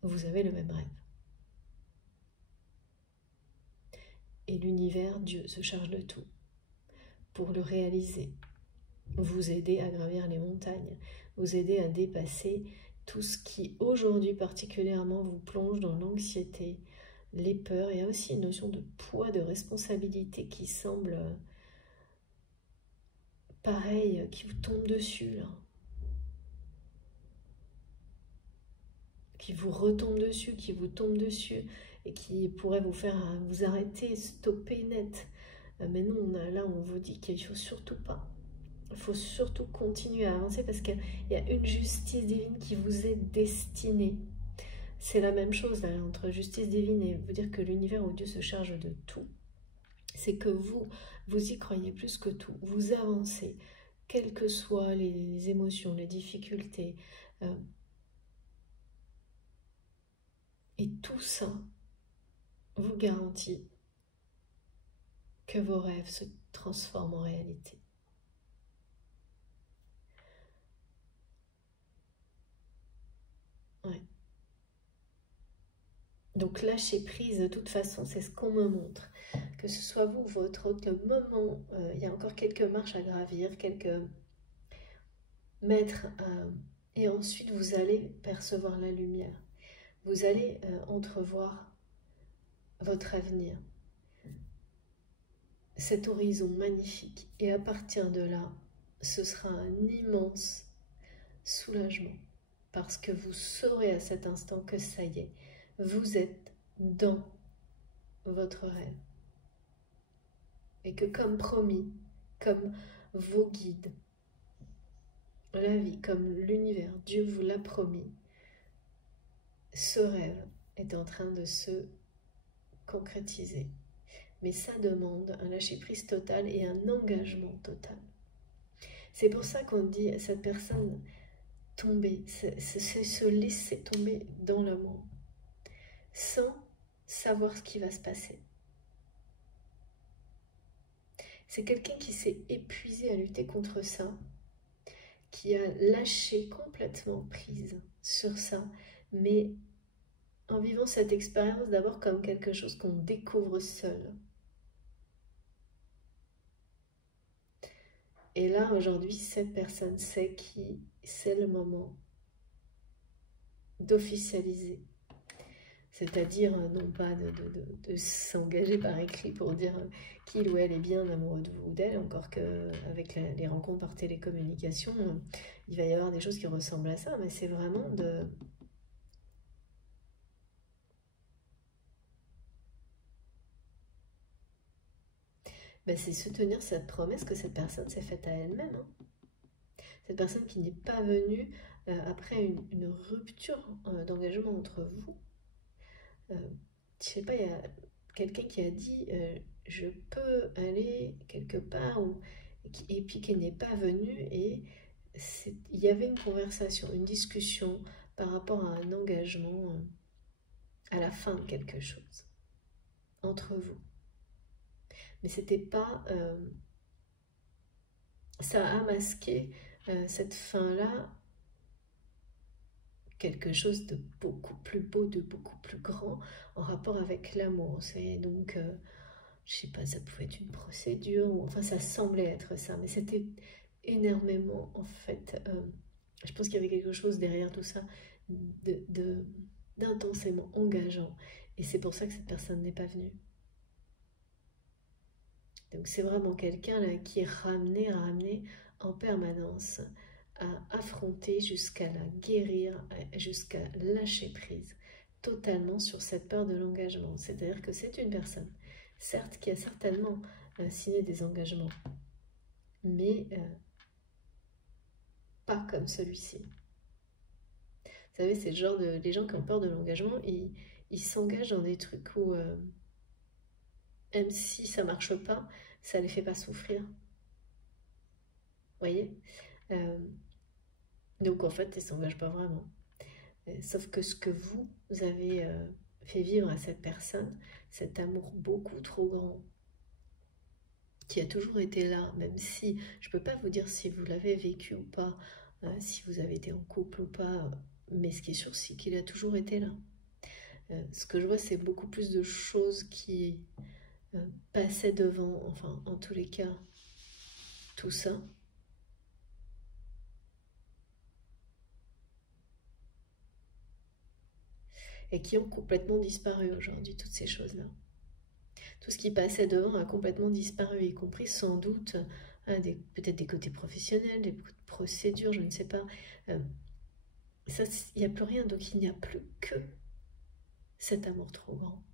Vous avez le même rêve. Et l'univers, Dieu, se charge de tout pour le réaliser. Vous aider à gravir les montagnes, vous aider à dépasser tout ce qui aujourd'hui particulièrement vous plonge dans l'anxiété, les peurs. Il y a aussi une notion de poids, de responsabilité qui semble pareil, qui vous tombe dessus là. Qui vous retombe dessus, qui vous tombe dessus et qui pourrait vous faire vous arrêter, stopper net. Mais non, là on vous dit qu'il ne faut surtout pas. Il faut surtout continuer à avancer parce qu'il y a une justice divine qui vous est destinée. C'est la même chose là, entre justice divine et vous dire que l'univers où Dieu se charge de tout. C'est que vous y croyez plus que tout. Vous avancez, quelles que soient les émotions, les difficultés. Et tout ça vous garantit que vos rêves se transforment en réalité. Ouais. Donc lâcher prise, de toute façon, c'est ce qu'on me montre. Que ce soit vous, votre autre, le moment, il y a encore quelques marches à gravir, quelques mètres, et ensuite vous allez percevoir la lumière. Vous allez entrevoir votre avenir, cet horizon magnifique. Et à partir de là, ce sera un immense soulagement. Parce que vous saurez à cet instant que ça y est, vous êtes dans votre rêve. Et que comme promis, comme vos guides, la vie, comme l'univers, Dieu vous l'a promis, ce rêve est en train de se concrétiser. Mais ça demande un lâcher-prise total et un engagement total. C'est pour ça qu'on dit à cette personne tomber, c'est se laisser tomber dans l'amour, sans savoir ce qui va se passer. C'est quelqu'un qui s'est épuisé à lutter contre ça, qui a lâché complètement prise sur ça, mais en vivant cette expérience d'abord comme quelque chose qu'on découvre seul. Et là, aujourd'hui, cette personne sait qui c'est le moment d'officialiser. C'est-à-dire, non pas de s'engager par écrit pour dire qu'il ou elle est bien amoureux de vous ou d'elle, encore qu'avec les rencontres par télécommunication, il va y avoir des choses qui ressemblent à ça, mais c'est vraiment de... Ben, c'est soutenir cette promesse que cette personne s'est faite à elle-même. Hein. Cette personne qui n'est pas venue après une rupture d'engagement entre vous. Je sais pas, quelqu'un qui a dit je peux aller quelque part, et puis qui n'est pas venu, et il y avait une conversation, une discussion par rapport à un engagement à la fin de quelque chose entre vous. Mais c'était pas... ça a masqué cette fin-là, quelque chose de beaucoup plus beau, de beaucoup plus grand, en rapport avec l'amour. C'est donc, je sais pas, ça pouvait être une procédure, ou enfin ça semblait être ça, mais c'était énormément, en fait, je pense qu'il y avait quelque chose derrière tout ça, d'intensément engageant, et c'est pour ça que cette personne n'est pas venue. Donc c'est vraiment quelqu'un là qui est ramené en permanence à affronter, jusqu'à la guérir, jusqu'à lâcher prise totalement sur cette peur de l'engagement. C'est-à-dire que c'est une personne, certes, qui a certainement signé des engagements, mais pas comme celui-ci. Vous savez, c'est le genre de... Les gens qui ont peur de l'engagement, ils s'engagent dans des trucs où, même si ça marche pas, ça les fait pas souffrir. Vous voyez, donc en fait, ils ne s'engagent pas vraiment. Sauf que ce que vous avez fait vivre à cette personne, cet amour beaucoup trop grand, qui a toujours été là, même si je ne peux pas vous dire si vous l'avez vécu ou pas, si vous avez été en couple ou pas, mais ce qui est sûr, c'est qu'il a toujours été là. Ce que je vois, c'est beaucoup plus de choses qui passaient devant, enfin, en tous les cas, tout ça. Et qui ont complètement disparu aujourd'hui, toutes ces choses-là. Tout ce qui passait devant a complètement disparu, y compris sans doute peut-être des côtés professionnels, des procédures, je ne sais pas. Ça, il n'y a plus rien, donc il n'y a plus que cet amour trop grand.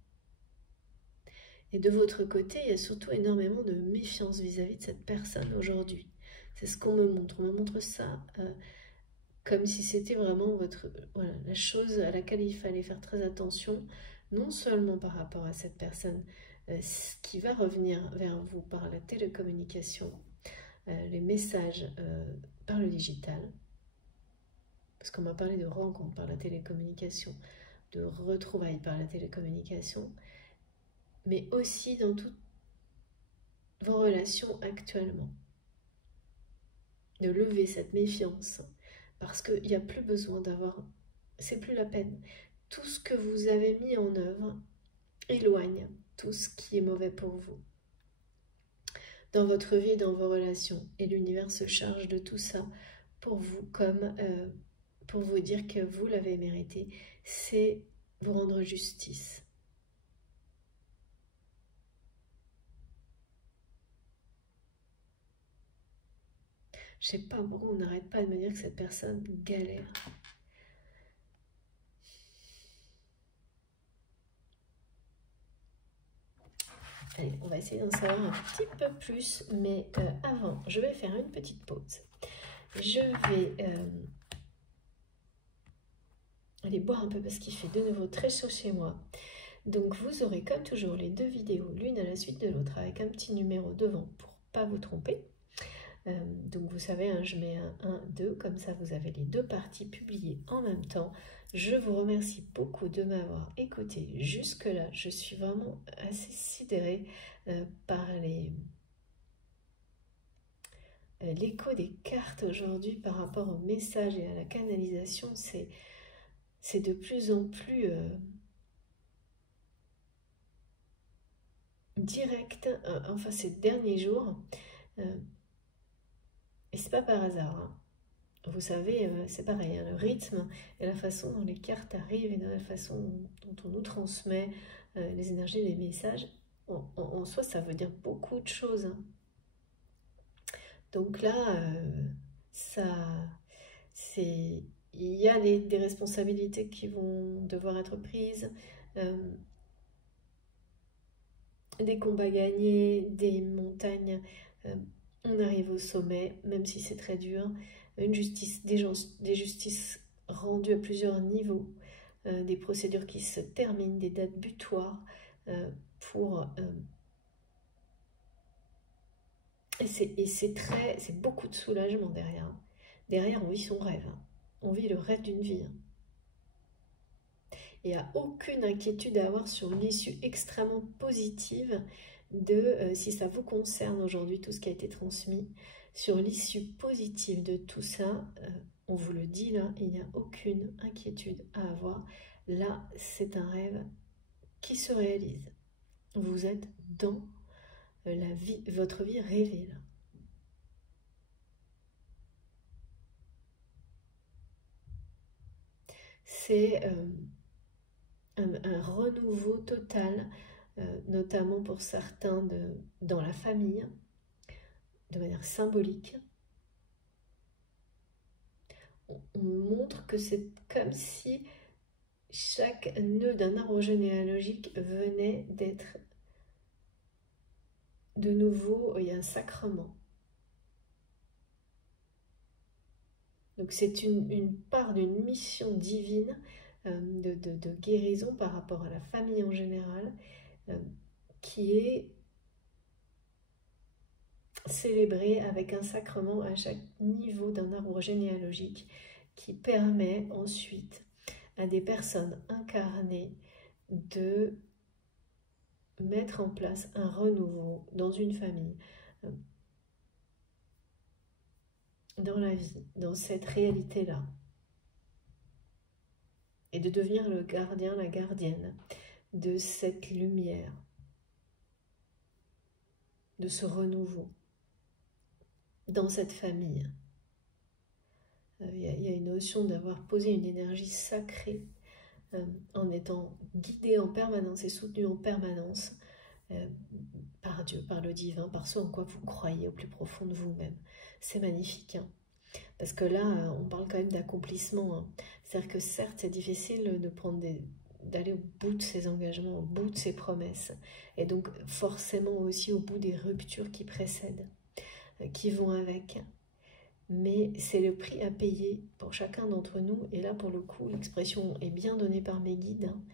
Et de votre côté, il y a surtout énormément de méfiance vis-à-vis de cette personne aujourd'hui. C'est ce qu'on me montre. On me montre ça comme si c'était vraiment voilà, la chose à laquelle il fallait faire très attention, non seulement par rapport à cette personne qui va revenir vers vous par la télécommunication, les messages par le digital, parce qu'on m'a parlé de rencontres par la télécommunication, de retrouvailles par la télécommunication, mais aussi dans toutes vos relations actuellement. De lever cette méfiance, parce qu'il n'y a plus besoin d'avoir, c'est plus la peine. Tout ce que vous avez mis en œuvre éloigne tout ce qui est mauvais pour vous dans votre vie, dans vos relations, et l'univers se charge de tout ça pour vous, comme pour vous dire que vous l'avez mérité. C'est vous rendre justice. Je sais pas pourquoi on n'arrête pas de me dire que cette personne galère. Allez, on va essayer d'en savoir un petit peu plus, mais avant, je vais faire une petite pause. Je vais aller boire un peu parce qu'il fait de nouveau très chaud chez moi. Donc vous aurez comme toujours les deux vidéos, l'une à la suite de l'autre, avec un petit numéro devant pour pas vous tromper. Donc vous savez, hein, je mets un 1, 2, comme ça vous avez les deux parties publiées en même temps. Je vous remercie beaucoup de m'avoir écouté jusque-là. Je suis vraiment assez sidérée par l'écho des cartes aujourd'hui par rapport au message et à la canalisation. C'est de plus en plus direct, enfin ces derniers jours. Et c'est pas par hasard, hein. Vous savez, c'est pareil, hein, le rythme et la façon dont les cartes arrivent et de la façon dont on nous transmet les énergies, les messages, en soi, ça veut dire beaucoup de choses, hein. Donc là, il y a des responsabilités qui vont devoir être prises, des combats gagnés, des montagnes. On arrive au sommet, même si c'est très dur. Une justice, des justices rendues à plusieurs niveaux, des procédures qui se terminent, des dates butoirs, pour... et c'est beaucoup de soulagement derrière. Derrière, on vit son rêve. On vit le rêve d'une vie. Il n'y a aucune inquiétude à avoir sur l'issue extrêmement positive de, si ça vous concerne aujourd'hui, tout ce qui a été transmis, sur l'issue positive de tout ça, on vous le dit là, il n'y a aucune inquiétude à avoir. Là, c'est un rêve qui se réalise. Vous êtes dans la vie, votre vie rêvée là. C'est un renouveau total, notamment pour certains dans la famille, de manière symbolique. On montre que c'est comme si chaque nœud d'un arbre généalogique venait d'être de nouveau, il y a un sacrement. Donc c'est une part d'une mission divine de guérison par rapport à la famille en général, qui est célébrée avec un sacrement à chaque niveau d'un arbre généalogique qui permet ensuite à des personnes incarnées de mettre en place un renouveau dans une famille, dans la vie, dans cette réalité-là. Et de devenir le gardien, la gardienne de cette lumière, de ce renouveau dans cette famille. Il y a une notion d'avoir posé une énergie sacrée en étant guidé en permanence et soutenu en permanence par Dieu, par le divin, par ce en quoi vous croyez au plus profond de vous-même. C'est magnifique, hein, parce que là, on parle quand même d'accomplissement. Hein. C'est-à-dire que certes, c'est difficile de prendre d'aller au bout de ses engagements, au bout de ses promesses, et donc forcément aussi au bout des ruptures qui précèdent, qui vont avec. Mais c'est le prix à payer pour chacun d'entre nous, et là pour le coup, l'expression est bien donnée par mes guides, hein,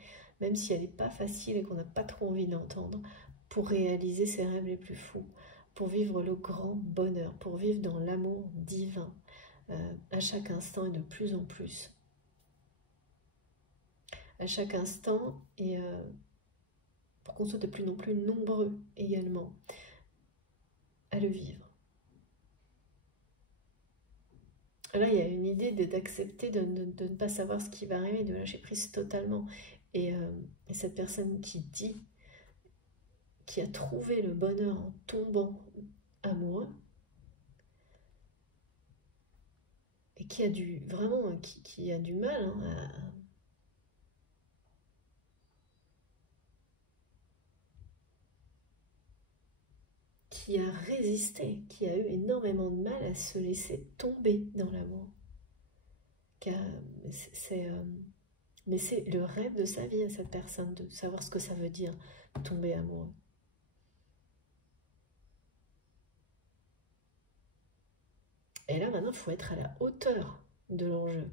même si elle n'est pas facile et qu'on n'a pas trop envie de l'entendre, pour réaliser ses rêves les plus fous, pour vivre le grand bonheur, pour vivre dans l'amour divin, à chaque instant et de plus en plus. À chaque instant, et pour qu'on soit de plus en plus nombreux également à le vivre. Là, il y a une idée d'accepter de ne pas savoir ce qui va arriver, de lâcher prise totalement. Et cette personne qui dit, qui a trouvé le bonheur en tombant amoureux, et qui a vraiment, qui a du mal hein, qui a résisté, qui a eu énormément de mal à se laisser tomber dans l'amour. Mais c'est le rêve de sa vie à cette personne, de savoir ce que ça veut dire, tomber amoureux. Et là, maintenant, il faut être à la hauteur de l'enjeu.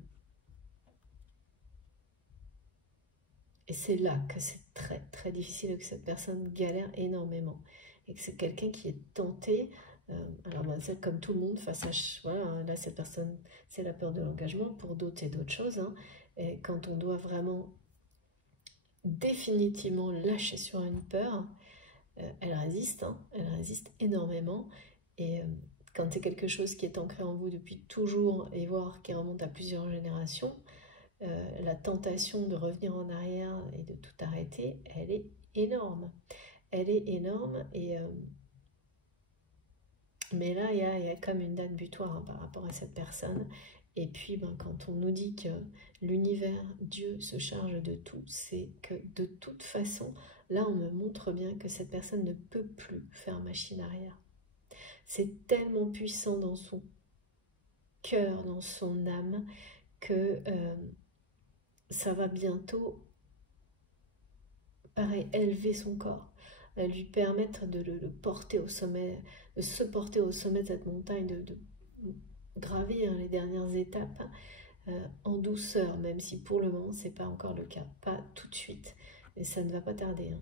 Et c'est là que c'est très, très difficile et que cette personne galère énormément. Et que c'est quelqu'un qui est tenté, alors c'est comme tout le monde face à... Voilà, là, cette personne, c'est la peur de l'engagement. Pour d'autres, c'est d'autres choses. Hein. Et quand on doit vraiment définitivement lâcher sur une peur, elle résiste. Hein, elle résiste énormément. Et quand c'est quelque chose qui est ancré en vous depuis toujours, et voire qui remonte à plusieurs générations, la tentation de revenir en arrière et de tout arrêter, elle est énorme. Elle est énorme, et mais là, il y a comme une date butoir hein, par rapport à cette personne. Et puis, quand on nous dit que l'univers, Dieu se charge de tout, c'est que de toute façon, là, on me montre bien que cette personne ne peut plus faire machine arrière. C'est tellement puissant dans son cœur, dans son âme, que ça va bientôt, pareil, élever son corps, lui permettre de le porter au sommet, de se porter au sommet de cette montagne, de gravir les dernières étapes en douceur, même si pour le moment, ce n'est pas encore le cas, pas tout de suite, et ça ne va pas tarder. Hein.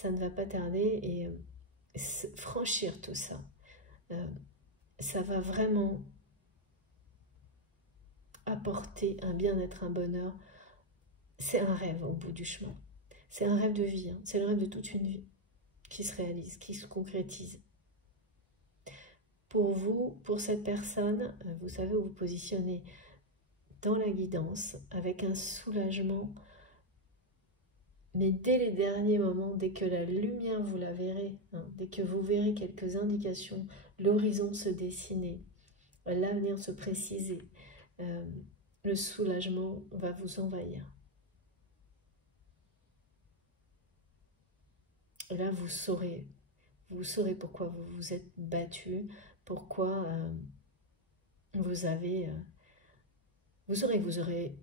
ça ne va pas tarder et franchir tout ça, ça va vraiment apporter un bien-être, un bonheur. C'est un rêve au bout du chemin. C'est un rêve de vie, hein. C'est le rêve de toute une vie qui se réalise, qui se concrétise. Pour vous, pour cette personne, vous savez où vous positionnez dans la guidance, avec un soulagement, mais dès les derniers moments, dès que la lumière, vous la verrez, hein, dès que vous verrez quelques indications, l'horizon se dessiner, l'avenir se préciser, le soulagement va vous envahir. Et là, vous saurez pourquoi vous vous êtes battu, pourquoi vous saurez que vous aurez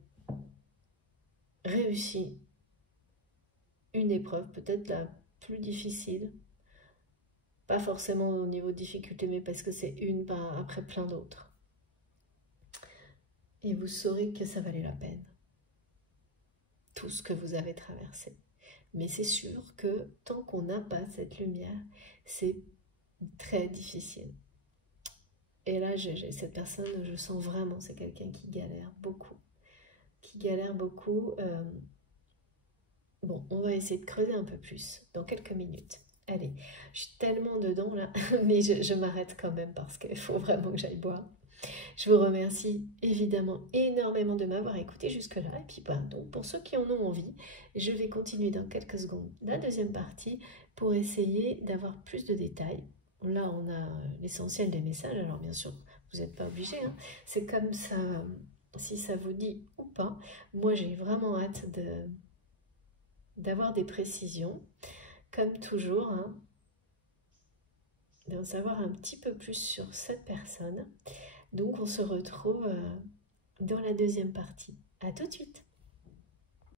réussi une épreuve, peut-être la plus difficile, pas forcément au niveau de difficulté, mais parce que c'est une après plein d'autres. Et vous saurez que ça valait la peine, tout ce que vous avez traversé. Mais c'est sûr que tant qu'on n'a pas cette lumière, c'est très difficile. Et là, cette personne, je sens vraiment, c'est quelqu'un qui galère beaucoup. Bon, on va essayer de creuser un peu plus dans quelques minutes. Allez, je suis tellement dedans là, mais je m'arrête quand même parce qu'il faut vraiment que j'aille boire. Je vous remercie évidemment énormément de m'avoir écouté jusque-là. Et puis donc, pour ceux qui en ont envie, je vais continuer dans quelques secondes la deuxième partie pour essayer d'avoir plus de détails. Là, on a l'essentiel des messages. Alors bien sûr, vous n'êtes pas obligé, hein. C'est comme ça, si ça vous dit ou pas. Moi, j'ai vraiment hâte d'avoir des précisions, comme toujours, hein, d'en savoir un petit peu plus sur cette personne. Donc on se retrouve dans la deuxième partie. À tout de suite.